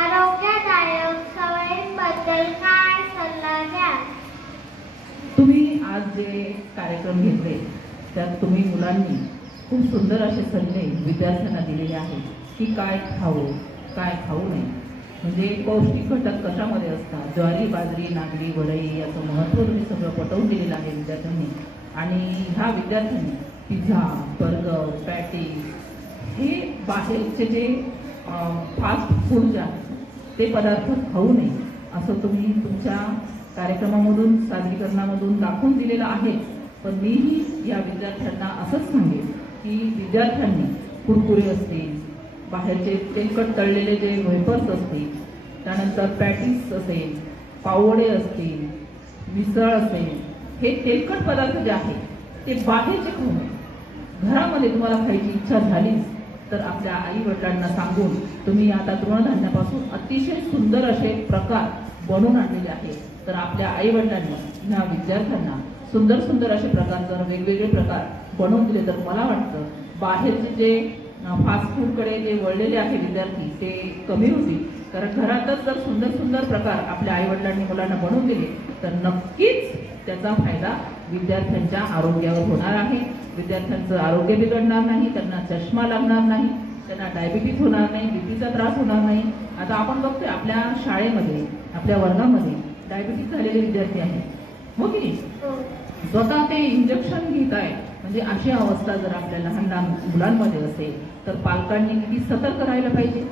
आरोग्यदायक सवयींबद्दल काय सल्ला द्याल? तुम्ही आज जे कार्यक्रम घेतले त्यात तुम्ही मुलांनी खूप सुंदर असे सल्ले विद्यार्थ्यांना दिलेले आहेत की काय खाऊ, काय खाऊ नये. म्हणजे पौष्टिक घटक कशामध्ये असतात, ज्वारी, बाजरी, नागली, वरई याचं महत्त्व तुम्ही सगळं पटवून दिलेलं आहे विद्यार्थ्यांनी. आणि ह्या विद्यार्थ्यांनी पिझ्झा, बर्गर, पॅटीज हे बाहेरचे जे फास्ट फूड जे आहेत ते पदार्थ खाऊ नये असं तुम्ही तुमच्या कार्यक्रमामधून, सादरीकरणामधून दाखवून दिलेलं आहे. पण मीही या विद्यार्थ्यांना असंच सांगेन की विद्यार्थ्यांनी कुरकुरे असतील, बाहेरचे तेलकट तळलेले जे वेफर्स असतील, त्यानंतर पॅटीस असेल, पाववडे असतील, मिसळ असेल, हे तेलकट पदार्थ जे आहेत ते बाहेरचे खाऊ नये. घरामध्ये तुम्हाला खायची इच्छा झालीच तर आपल्या आई वडिलांना सांगून तुम्ही आता तृणधान्यापासून अतिशय सुंदर असे प्रकार बनवून आणलेले आहेत. तर आपल्या आई वडिलांना ह्या विद्यार्थ्यांना सुंदर सुंदर असे प्रकार जर वेगवेगळे प्रकार बनवून दिले तर मला वाटतं बाहेरचे जे फास्ट फूडकडे जे वळलेले आहे विद्यार्थी ते कमी होतील. कारण घरातच जर सुंदर सुंदर प्रकार आपल्या आई वडिलांनी मुलांना बनवून दिले तर नक्कीच त्याचा फायदा विद्यार्थ्यांच्या आरोग्यावर होणार आहे. विद्यार्थ्यांचं आरोग्य बिघडणार नाही, त्यांना चष्मा लागणार नाही, त्यांना डायबिटीज होणार नाही, बीपीचा त्रास होणार नाही. आता आपण बघतोय आपल्या शाळेमध्ये, आपल्या वर्गामध्ये डायबिटीज झालेले विद्यार्थी आहेत, हो की नाही? स्वतः ते इंजेक्शन घेत आहे. म्हणजे अशी अवस्था जर आपल्या लहान लहान मुलांमध्ये असेल तर पालकांनी किती सतर्क राहायला पाहिजे,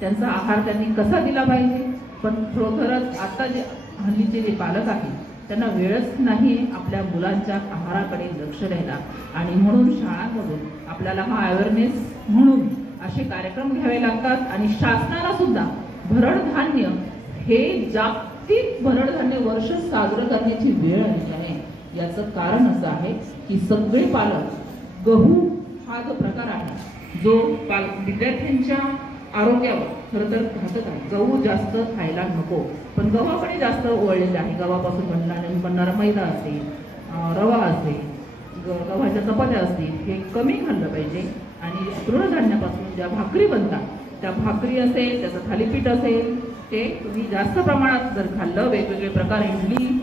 त्यांचा आहार त्यांनी कसा दिला पाहिजे. पण खरोखरच आता जे हल्लीचे जे पालक आहेत त्यांना वेळच नाही आपल्या मुलांच्या आहाराकडे लक्ष द्यायला. आणि म्हणून शाळांमधून आपल्याला हा अवेअरनेस म्हणून असे कार्यक्रम घ्यावे लागतात. आणि शासनाला सुद्धा भरड धान्य हे जागतिक भरड धान्य वर्ष साजरं करण्याची वेळ आली आहे. याचं कारण असं आहे की सगळे पालक गहू हा जो प्रकार आहे जो विद्यार्थ्यांच्या आरोग्यावर खरं तर घातक आहे. गहू जास्त खायला नको, पण गव्हाकडे जास्त वळलेलं आहे. गव्हापासून बनणारा मैदा असेल, रवा असेल, गव्हाच्या चपात्या असतील हे कमी खाल्लं पाहिजे. आणि तृणधान्यापासून ज्या भाकरी बनतात त्या भाकरी असेल, त्याचं थालीपीठ असेल ते तुम्ही जास्त प्रमाणात जर खाल्लं, वेगवेगळे प्रकार इडली,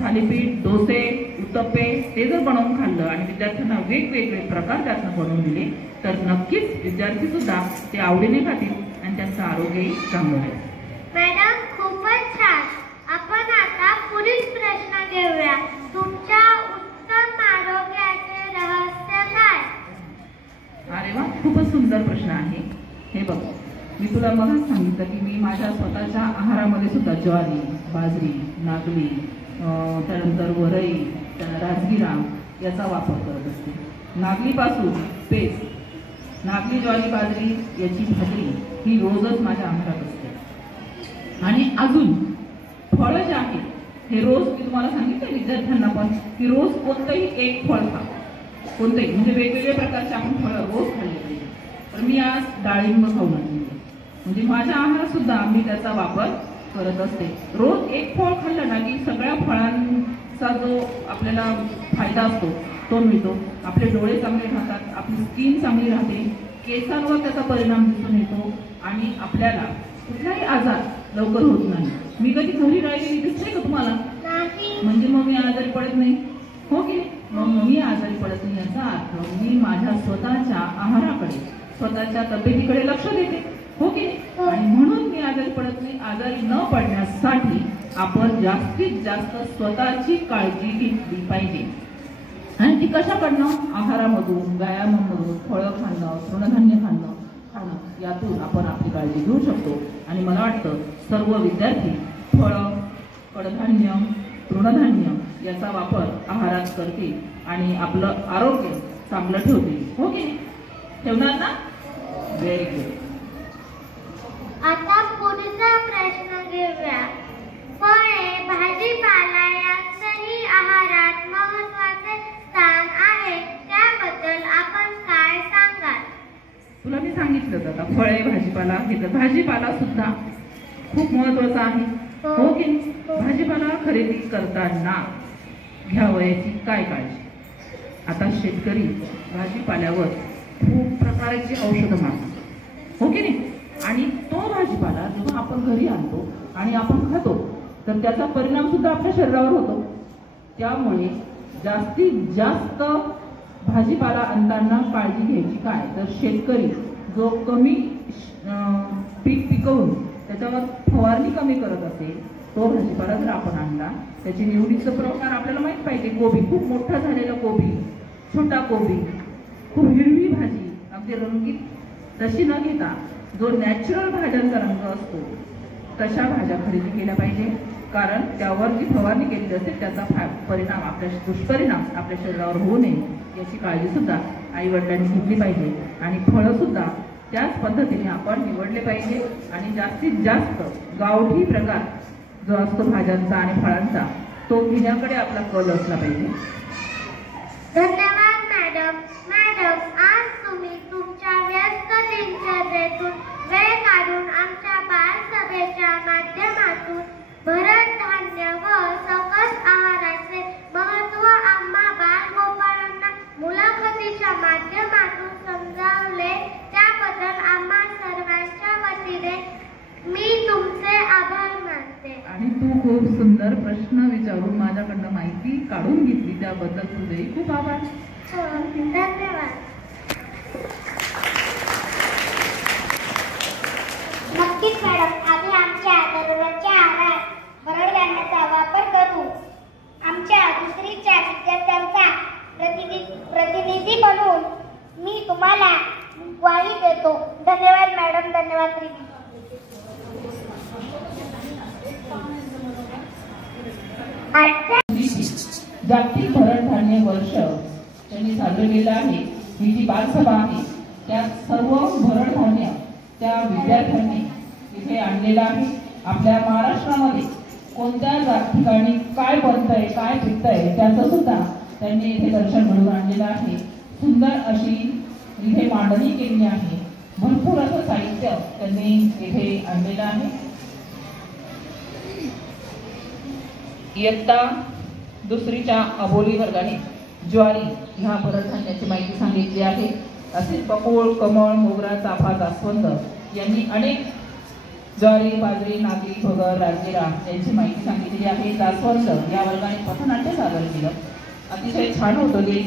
थालीपीठ, डोसे, उत्तप्पे हे जर बनवून खाल्लं आणि विद्यार्थ्यांना वेगवेगळे प्रकार त्यातनं बनवून दिले तर नक्कीच विद्यार्थी सुद्धा ते आवडीने खातील आणि त्यांचं आरोग्यही चांगलं राहील. मॅडम, खूपच छान. आपण आता पुढील प्रश्न घेऊया. तुमच्या उत्तम आरोग्याचे रहस्य काय? अरे वा, खूपच सुंदर प्रश्न आहे. हे बघ, मी तुला मलाच सांगितलं की मी माझ्या स्वतःच्या आहारामध्ये सुद्धा ज्वारी, बाजरी, नागली, त्यानंतर वरई, राजगिरा याचा वापर करत असते. नागलीपासून पेस्ट, नागली, ज्वारी, बाजरी याची भाकरी ही रोजच माझ्या आहारात असते. आणि अजून फळं जे आहेत हे रोज मी तुम्हाला सांगितलं विद्यार्थ्यांना पण की रोज कोणतंही एक फळ खा. कोणतेही म्हणजे वेगवेगळे प्रकारचे आपण फळं रोज खाल्ले पाहिजे. तर मी आज डाळिंब खाऊन आणली, म्हणजे माझ्या आहारात सुद्धा मी त्याचा वापर करत असते. रोज एक फळ खाल्लं ना की सगळ्या फळांचा जो आपल्याला फायदा असतो तो मिळतो. आपले डोळे चांगले राहतात, आपली स्किन चांगली राहते, केसांवर त्याचा परिणाम दिसून येतो आणि आपल्याला कुठलाही आजार लवकर होत नाही. मी कधी घरी राहिलेली दिसते का तुम्हाला? म्हणजे मग मी आजारी पडत नाही, हो की नाही? मग मी आजारी पडत नाही याचा अर्थ मी माझ्या स्वतःच्या आहाराकडे, स्वतःच्या तब्येतीकडे लक्ष देते, हो की नाही? आणि म्हणून मी आजारी पडत नाही. आजारी न पडण्यासाठी आपण जास्तीत जास्त स्वतःची काळजी घेतली पाहिजे. आणि ती कशाकडनं? आहारामधून, व्यायामामधून, फळं खाणं, तृणधान्य खाणं यातून आपण आपली काळजी घेऊ शकतो. आणि मला वाटतं सर्व विद्यार्थी फळं, कडधान्य, तृणधान्य याचा वापर आहारात करतील आणि आपलं आरोग्य चांगलं ठेवतील, हो की नाही? ठेवणार ना? Very good. आता पुढचा प्रश्न घेऊया. फळे, भाजीपाला यांचंही आहारात महत्त्वाचे स्थान आहे, त्याबद्दल आपण काय सांगाल? तुला मी सांगितलं आता फळे, भाजीपाला हे तर भाजीपाला सुद्धा खूप महत्वाचा आहे, हो की नाही? भाजीपाला खरेदी करताना घ्यावयाची काय काळजी? आता शेतकरी भाजीपाल्यावर खूप प्रकारची औषधं मारतात, हो की नाही? आणि तो भाजीपाला जेव्हा आपण घरी आणतो आणि आपण खातो तर त्याचा परिणाम सुद्धा आपल्या शरीरावर होतो. त्यामुळे जास्तीत जास्त भाजीपाला आणताना काळजी घ्यायची काय? तर शेतकरी जो कमी पीक पिकवून त्याच्यावर फवारणी कमी करत असेल तो भाजीपाला जर आपण आणला, त्याची निवडीचा प्रकार आपल्याला माहित पाहिजे. कोबी, खूप मोठा झालेला कोबी, छोटा कोबी, खूप हिरवी भाजी, अगदी रंगीत तशी न घेता जो नॅचरल भाज्यांचा रंग असतो तशा भाज्या खरेदी केल्या पाहिजे. कारण त्यावर जी फवारणी केलेली असते त्याचा परिणाम, आपल्या दुष्परिणाम आपल्या शरीरावर होऊ नये याची काळजी सुद्धा आई वडिलांनी घेतली पाहिजे. आणि फळं सुद्धा त्याच पद्धतीने आपण निवडले पाहिजे. आणि जास्तीत जास्त गावठी प्रकार जो असतो भाज्यांचा आणि फळांचा तो घेण्याकडे आपला कल असला पाहिजे. धन्यवाद मॅडम. मॅडम, आज तुम्ही तुमच्या व्यस्त दिनचर्येतून वेळ काढून आमच्या बालसभेच्या माध्यमातून भरड धान्य व सकस आहाराचे महत्त्व आम्हा बालगोपाळांना मुलाखतीच्या माध्यमातून समजावले, त्याबद्दल आम्हा सर्वांच्या वतीने मी तुमचे आभार मानते. आणि तू खूप सुंदर प्रश्न विचारून माझ्याकडनं माहिती काढून घेतली त्याबद्दल तुझेही खूप आभार. धन्यवाद. नक्कीच मॅडम, आम्ही आमच्या दररोजच्या आहारात भरड धान्याचा वापर करू. आमच्या दुसरीच्या विद्यार्थ्यांचा प्रतिनिधी म्हणून मी तुम्हाला ग्वाही देतो. धन्यवाद मॅडम. धन्यवाद प्रीती. जागतिक भरड धान्य वर्ष त्यांनी साजरे केलं आहे. ही जी बालसभा आहे त्यात सर्व भरड धान्य त्या विद्यार्थ्यांनी इथे आणलेलं आहे. आपल्या महाराष्ट्रामध्ये कोणत्या ठिकाणी काय बनतंय, काय पिकतंय त्याचं सुद्धा त्यांनी इथे दर्शन घडवून आणलेलं आहे. सुंदर अशी इथे मांडणी केली आहे. भरपूर असं साहित्य त्यांनी इथे आणलेलं आहे. इयत्ता दुसरीच्या अबोली वर्गाने ज्वारी ह्या भरड धान्याची माहिती सांगितली आहे. असे पकोळ, कमळ, मोगरा, चाफा, जास्वंद यांनी अनेक ज्वारी, बाजरी, नागली, भगर, राजगिरा यांची माहिती सांगितली आहे. जास्वंद या वर्गाने पथनाट्य सादर केलं, अतिशय छान होतं. ते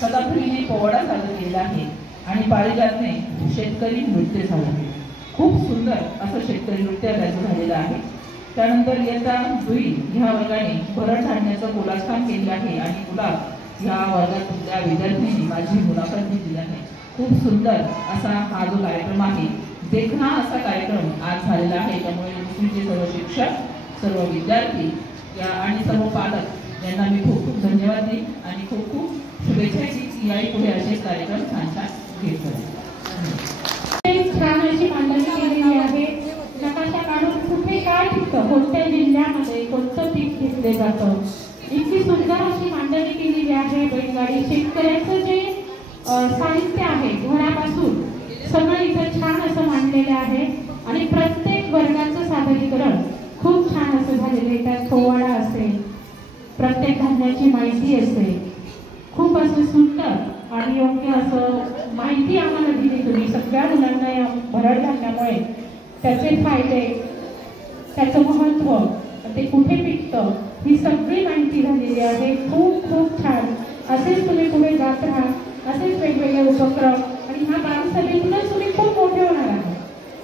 सदाफुलीने पोवाडा सादर केला आहे. आणि पारिजातने शेतकरी नृत्य झालं. खूप सुंदर असं शेतकरी नृत्य त्याचं झालेलं आहे. त्यानंतर इयत्ता दुई ह्या वर्गाने भरड धान्याचं गुलाबखान केलं आहे. आणि गुलाब ह्या वर्गातल्या विद्यार्थ्यांनी माझी मुलाखत घेतली आहे. खूप सुंदर असा हा जो कार्यक्रम आहे, देखणा असा कार्यक्रम आज झालेला आहे. त्यामुळे तुमचे सर्व शिक्षक, सर्व विद्यार्थी आणि सर्व पालक यांना मी खूप खूप धन्यवाद देईन आणि खूप खूप शुभेच्छा की याही पुढे असे कार्यक्रम छान छान घेत राहतील. छान अशी मांडणी केलेली आहे. नकाशा काढून कुठे काय पिकतं, कोणत्या जिल्ह्यामध्ये कोणतं पीक घेतले जातं इतकी सुंदर अशी मांडणी केलेली आहे बैलगाडी. शेतकऱ्याचं जे साहित्य आहे घरापासून सगळं इथं छान असं मांडलेलं आहे आणि प्रत्येक वर्गाचं सादरीकरण खूप छान असं झालेलं आहे. त्यात पोवाडा असेल, प्रत्येक धान्याची माहिती असेल, खूप असं सुंदर आणि योग्य असं माहिती आम्हाला दिली तुम्ही. सगळ्या मुलांना या भरड धान्यामुळे त्याचे फायदे, त्याचं महत्त्व, ते कुठे पिकतं, ही सगळी माहिती झालेली आहे. खूप खूप छान. असेच तुम्ही पुढे जात राहा, असेच वेगवेगळे उपक्रम. आणि ह्या बालसभेतूनच तुम्ही खूप मोठे होणार आहात.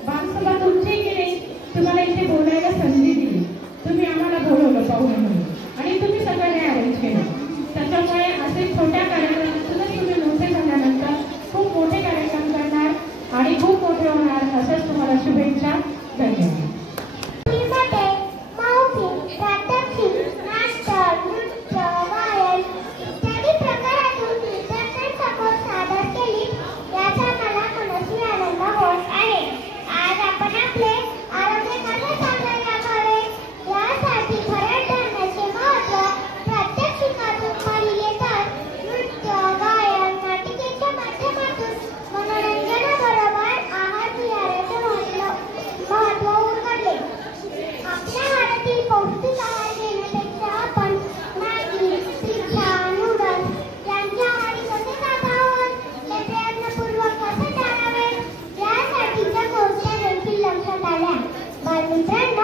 बालसभा तुमची की नाही, तुम्हाला इथे बोलायला संधी दिली, तुम्ही आम्हाला बोलवलं पाहुणे म्हणून आणि तुम्ही सगळ्यांनी अरेंज केलं. त्याच्यामुळे असे छोट्या कार्यक्रमातूनच तुम्ही मोठे झाल्यानंतर खूप मोठे कार्यक्रम करणार आणि खूप मोठे होणार. असंच तुम्हाला शुभेच्छा. धन्यवाद. मित्रांनो